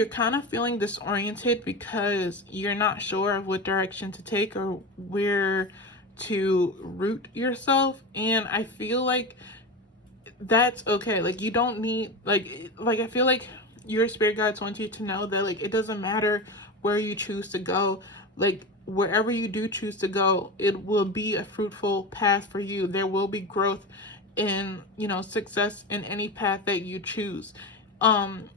kind of feeling disoriented because you're not sure of what direction to take or where to root yourself. And I feel like that's okay. Like you don't need like I feel like your spirit guides want you to know that like it doesn't matter where you choose to go. Like wherever you do choose to go, it will be a fruitful path for you. There will be growth and, you know, success in any path that you choose.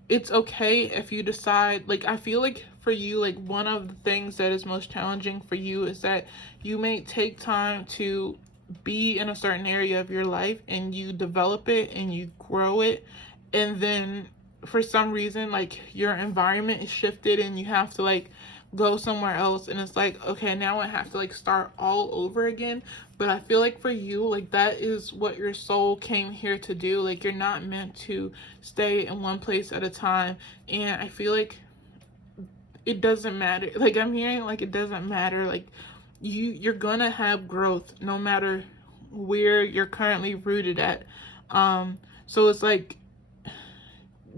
It's okay if you decide, like I feel like for you, like one of the things that is most challenging for you is that you may take time to be in a certain area of your life and you develop it and you grow it, and then for some reason like your environment is shifted and you have to like go somewhere else, and it's like, okay, now I have to like start all over again. But I feel like for you, like that is what your soul came here to do. Like you're not meant to stay in one place at a time. And I feel like it doesn't matter, like I'm hearing like it doesn't matter, like you're gonna have growth no matter where you're currently rooted at. So it's like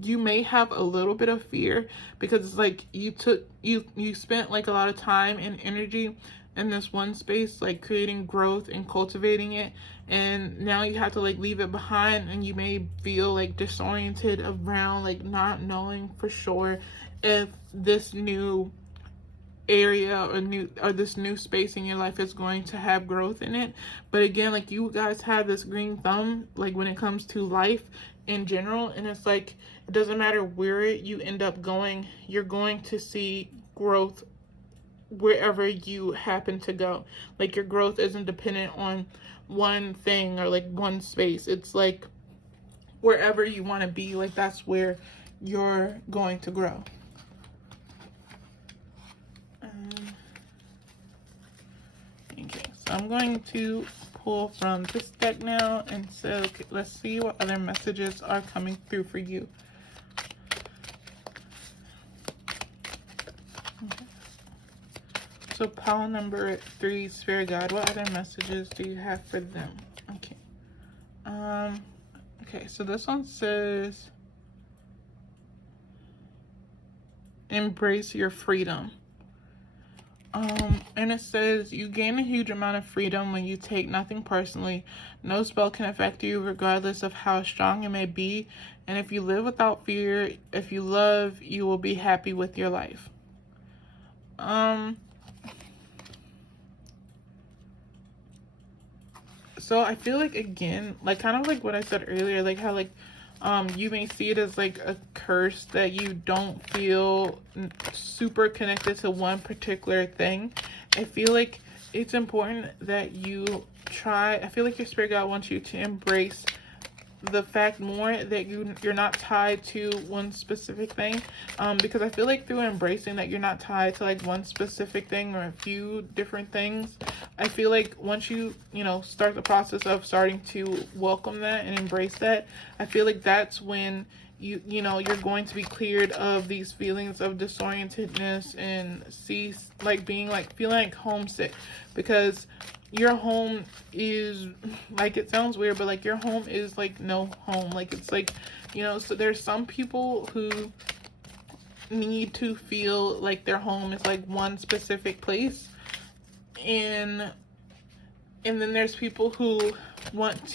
you may have a little bit of fear because it's like you spent like a lot of time and energy in this one space, like creating growth and cultivating it, and now you have to like leave it behind, and you may feel like disoriented around like not knowing for sure if this new area or this new space in your life is going to have growth in it. But again, like you guys have this green thumb like when it comes to life in general, and it's like it doesn't matter where you end up going, you're going to see growth wherever you happen to go. Like your growth isn't dependent on one thing or like one space. It's like wherever you want to be, like that's where you're going to grow. Okay, so I'm going to pull from this deck now and say, okay, let's see what other messages are coming through for you. Okay. So pile number 3, Spirit Guide, what other messages do you have for them? Okay. Okay, so this one says embrace your freedom. And it says you gain a huge amount of freedom when you take nothing personally. No spell can affect you regardless of how strong it may be. And if you live without fear, if you love, you will be happy with your life. So I feel like, again, like kind of like what I said earlier, like how like You may see it as like a curse that you don't feel super connected to one particular thing. I feel like it's important that you try, I feel like your spirit guide wants you to embrace the fact more that you're not tied to one specific thing, because I feel like through embracing that you're not tied to like one specific thing or a few different things, I feel like once you start the process of starting to welcome that and embrace that, I feel like that's when you're going to be cleared of these feelings of disorientedness and cease like being like feeling like homesick, because your home is like, it sounds weird, but like your home is like no home. Like it's like, so there's some people who need to feel like their home is like one specific place, and then there's people who want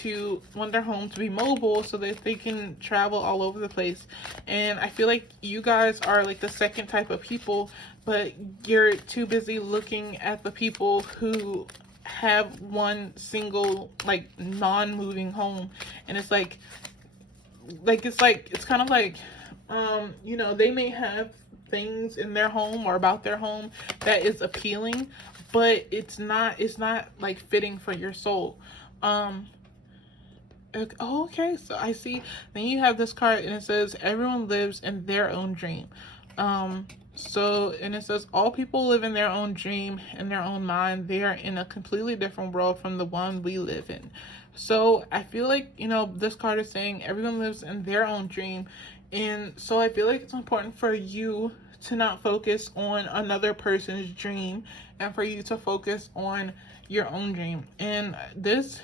their home to be mobile so that they can travel all over the place. And I feel like you guys are like the second type of people, but you're too busy looking at the people who have one single like non-moving home, and it's kind of like they may have things in their home or about their home that is appealing, but it's not like fitting for your soul. Okay, so I see. Then you have this card and it says everyone lives in their own dream. And it says all people live in their own dream, in their own mind. They are in a completely different world from the one we live in. So I feel like, this card is saying everyone lives in their own dream. And so I feel like it's important for you to not focus on another person's dream and for you to focus on your own dream. And this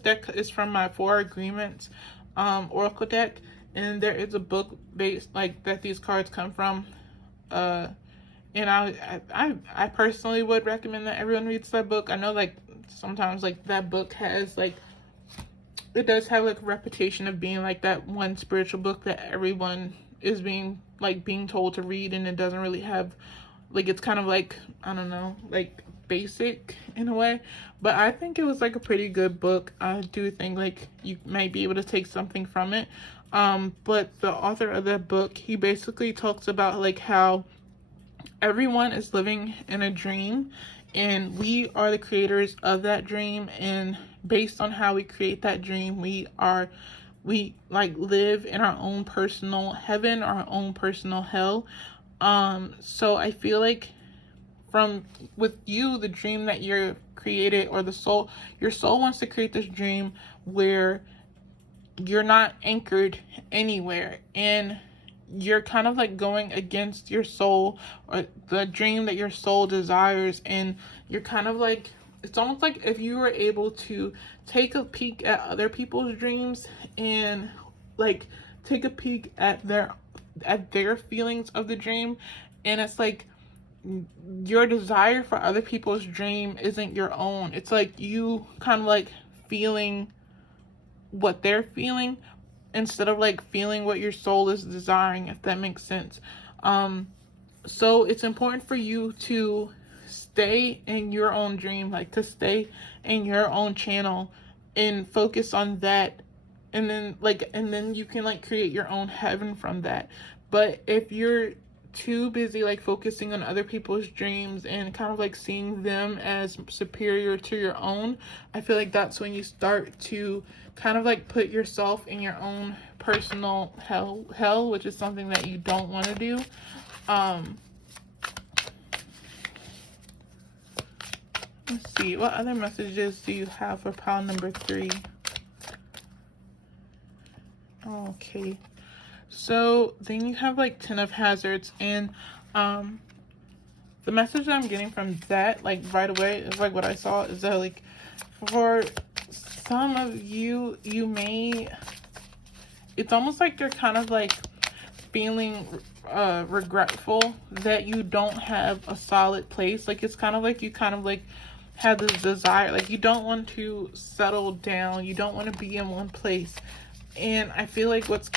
deck is from my 4 Agreements Oracle deck. And there is a book based like that these cards come from, and I personally would recommend that everyone reads that book. I know like sometimes like that book has like, it does have like a reputation of being like that one spiritual book that everyone is being told to read, and it doesn't really have like, it's kind of like, I don't know, like basic in a way. But I think it was like a pretty good book. I do think like you might be able to take something from it. But the author of that book, he basically talks about like how everyone is living in a dream and we are the creators of that dream, and based on how we create that dream, we like live in our own personal heaven, our own personal hell. So I feel like with you, the dream that you're created, or your soul wants to create this dream where you're not anchored anywhere, and you're kind of like going against your soul or the dream that your soul desires. And you're kind of like, it's almost like if you were able to take a peek at other people's dreams and like take a peek at their feelings of the dream, and it's like your desire for other people's dream isn't your own. It's like you kind of like feeling what they're feeling instead of like feeling what your soul is desiring, if that makes sense. So it's important for you to stay in your own dream, like to stay in your own channel and focus on that, and then you can like create your own heaven from that. But if you're too busy like focusing on other people's dreams and kind of like seeing them as superior to your own, I feel like that's when you start to kind of like put yourself in your own personal hell, which is something that you don't want to do. Let's see, what other messages do you have for pile number 3? Okay, so then you have like 10 of Hazards, and the message that I'm getting from that like right away is like what I saw is that like for some of you, it's almost like you're kind of like feeling regretful that you don't have a solid place. Like it's kind of like you kind of like have this desire, like you don't want to settle down, you don't want to be in one place. And I feel like what's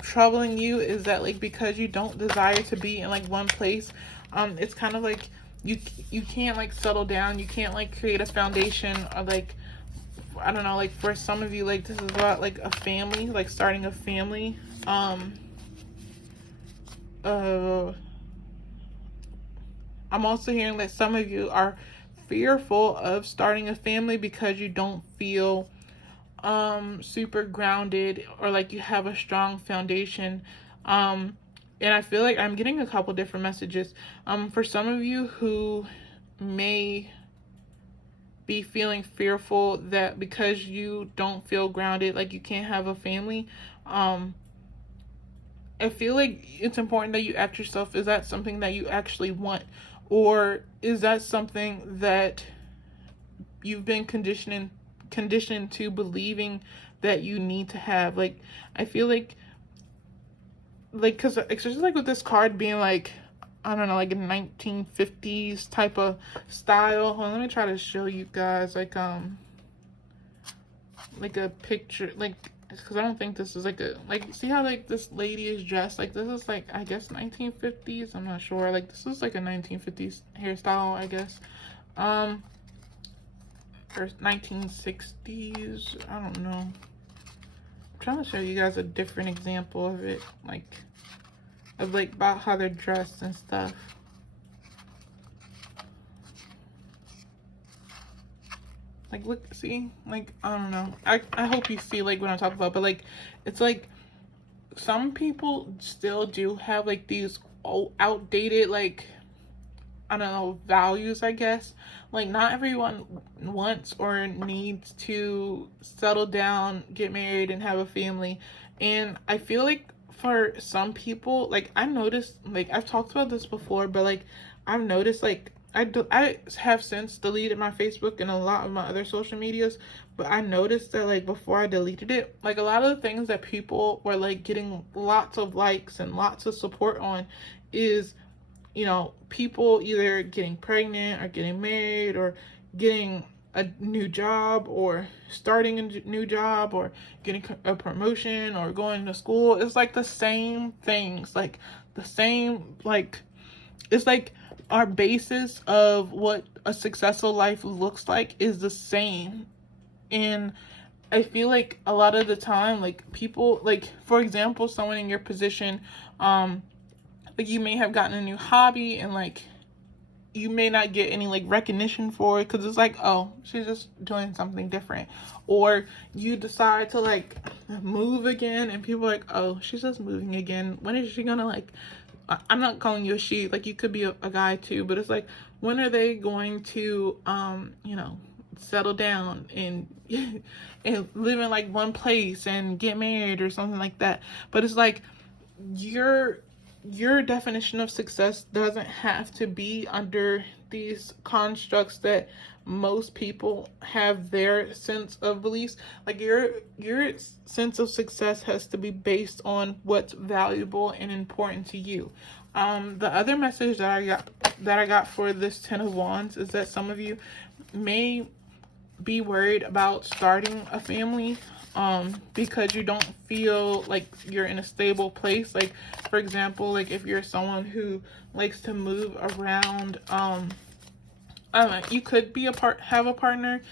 troubling you is that like because you don't desire to be in like one place, it's kind of like you can't like settle down, you can't like create a foundation or like I don't know, like for some of you, like this is about like a family, like starting a family. Uh I'm also hearing that some of you are fearful of starting a family because you don't feel super grounded, or like you have a strong foundation. And I feel like I'm getting a couple different messages. For some of you who may be feeling fearful that because you don't feel grounded, like you can't have a family, I feel like it's important that you ask yourself, is that something that you actually want? Or is that something that you've been conditioned to believing that you need to have? Like, I feel like because especially like with this card being like, I don't know, like a 1950s type of style. Hold on, let me try to show you guys like a picture, like, because I don't think this is like a, like, see how like this lady is dressed, like this is like, I guess 1950s, I'm not sure, like this is like a 1950s hairstyle, I guess, or 1960s, I don't know. I'm trying to show you guys a different example of it, like of like about how they're dressed and stuff. Like, look, see, like, I don't know, I hope you see like what I'm talking about, but like it's like some people still do have like these outdated, like, I don't know, values, I guess. Like, not everyone wants or needs to settle down, get married, and have a family. And I feel like for some people, like, I noticed, like, I've talked about this before, but like, I've noticed, like, I have since deleted my Facebook and a lot of my other social medias, but I noticed that, like, before I deleted it, like, a lot of the things that people were, like, getting lots of likes and lots of support on is, you know, people either getting pregnant or getting married or getting a new job or starting a new job or getting a promotion or going to school. It's like the same things, like the same, like, it's like our basis of what a successful life looks like is the same. And I feel like a lot of the time, like, people, like, for example, someone in your position, like, you may have gotten a new hobby and like you may not get any like recognition for it because it's like, oh, she's just doing something different. Or you decide to like move again and people are like, oh, she's just moving again, when is she gonna, like, I'm not calling you a she, like you could be a guy too, but it's like, when are they going to you know, settle down and and live in like one place and get married or something like that? But it's like, your definition of success doesn't have to be under these constructs that most people have their sense of beliefs. Like, your sense of success has to be based on what's valuable and important to you. The other message that I got for this Ten of Wands is that some of you may be worried about starting a family because you don't feel like you're in a stable place. Like, for example, like if you're someone who likes to move around, I don't know, you could be have a partner,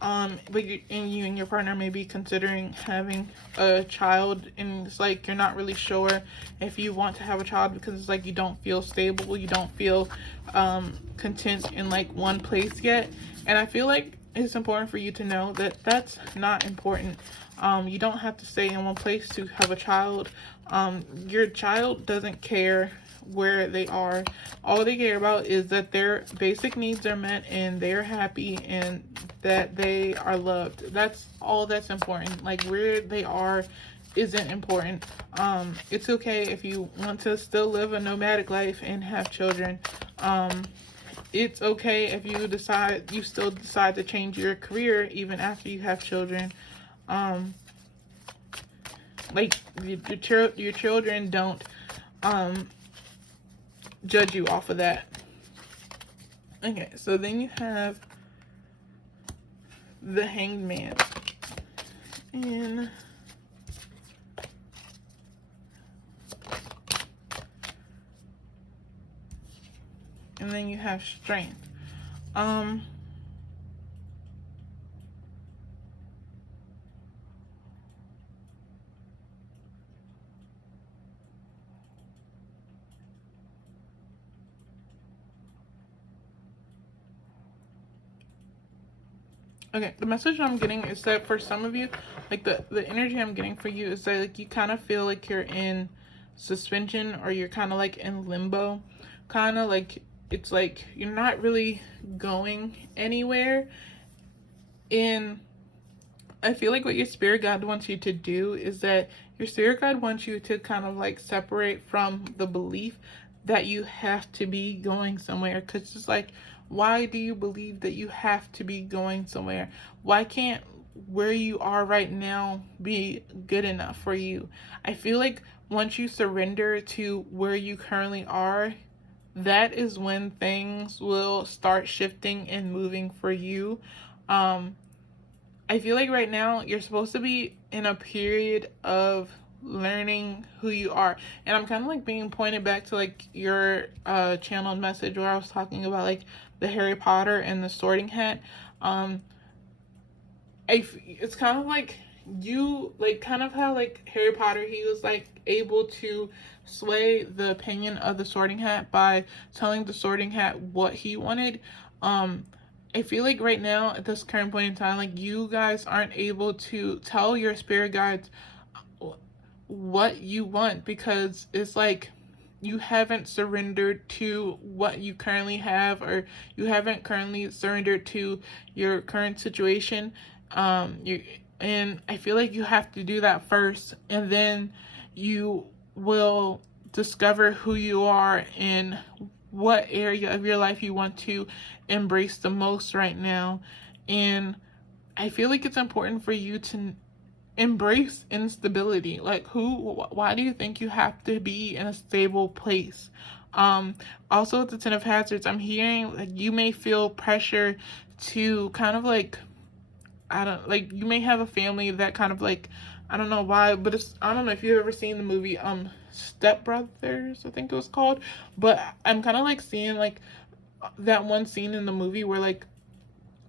but you and your partner may be considering having a child, and it's like you're not really sure if you want to have a child because it's like you don't feel stable, you don't feel content in like one place yet. And I feel like it's important for you to know that that's not important. You don't have to stay in one place to have a child. Your child doesn't care where they are. All they care about is that their basic needs are met and they're happy and that they are loved. That's all that's important. Like, where they are isn't important. It's okay if you want to still live a nomadic life and have children. It's okay if you still decide to change your career even after you have children. Like, your children don't judge you off of that. Okay, so then you have the Hanged Man. And then you have Strength. Okay, the message I'm getting is that for some of you, like the energy I'm getting for you is that like you kind of feel like you're in suspension, or you're kind of like in limbo, kind of like it's like you're not really going anywhere. And I feel like what your spirit guide wants you to do is that your spirit guide wants you to kind of like separate from the belief that you have to be going somewhere. Because it's like, why do you believe that you have to be going somewhere? Why can't where you are right now be good enough for you? I feel like once you surrender to where you currently are, that is when things will start shifting and moving for you. Um, I feel like right now you're supposed to be in a period of learning who you are. And I'm kind of like being pointed back to like your channeled message where I was talking about like the Harry Potter and the sorting hat. Um it's kind of like you like kind of how like Harry Potter, he was like able to sway the opinion of the sorting hat by telling the sorting hat what he wanted. um I feel like right now at this current point in time, like you guys aren't able to tell your spirit guides what you want, because it's like you haven't surrendered to what you currently have, or you haven't currently surrendered to your current situation. You and I feel like you have to do that first, and then you will discover who you are and what area of your life you want to embrace the most right now. And I feel like it's important for you to embrace instability. Like, why do you think you have to be in a stable place? Also with the Ten of Hazards, I'm hearing like you may feel pressure to kind of like, I don't like, you may have a family that kind of like, I don't know why, but it's, I don't know if you've ever seen the movie Step Brothers, I think it was called. But I'm kind of like seeing like that one scene in the movie where like,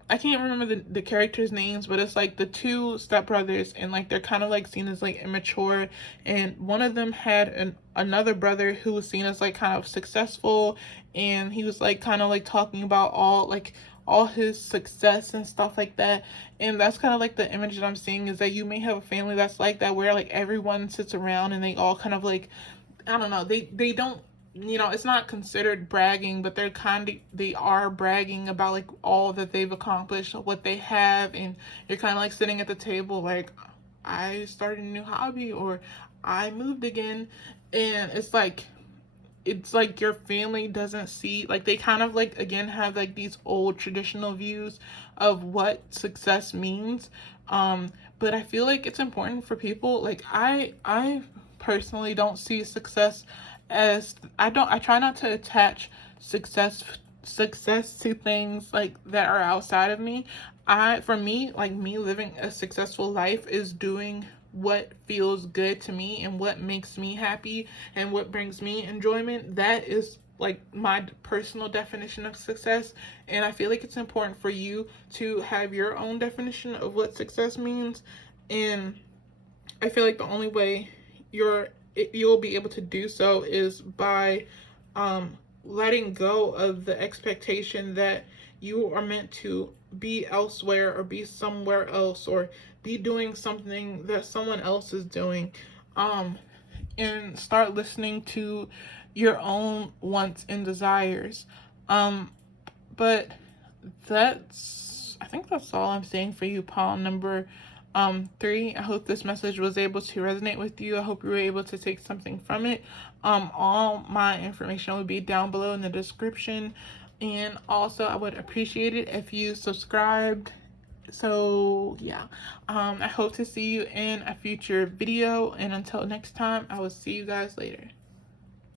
I can't remember the characters' names, but it's like the two stepbrothers, and like they're kind of like seen as like immature, and one of them had another brother who was seen as like kind of successful, and he was like kind of like talking about all his success and stuff like that. And that's kind of like the image that I'm seeing, is that you may have a family that's like that, where like everyone sits around and they all kind of like, I don't know, they don't, you know, it's not considered bragging, but they are bragging about like all that they've accomplished, what they have. And you're kind of like sitting at the table like, I started a new hobby, or I moved again. And it's like your family doesn't see, like they kind of like again have like these old traditional views of what success means. But I feel like it's important for people, like I personally don't see success as, I try not to attach success to things like that are outside of me. For me, like me living a successful life is doing what feels good to me and what makes me happy and what brings me enjoyment. That is like my personal definition of success. And I feel like it's important for you to have your own definition of what success means. And I feel like the only way you'll be able to do so is by letting go of the expectation that you are meant to be elsewhere, or be somewhere else, or be doing something that someone else is doing. And start listening to your own wants and desires. But I think that's all I'm saying for you, Paul number 3. I hope this message was able to resonate with you. I hope you were able to take something from it. All my information will be down below in the description. And also I would appreciate it if you subscribed. So yeah, I hope to see you in a future video, and until next time, I will see you guys later.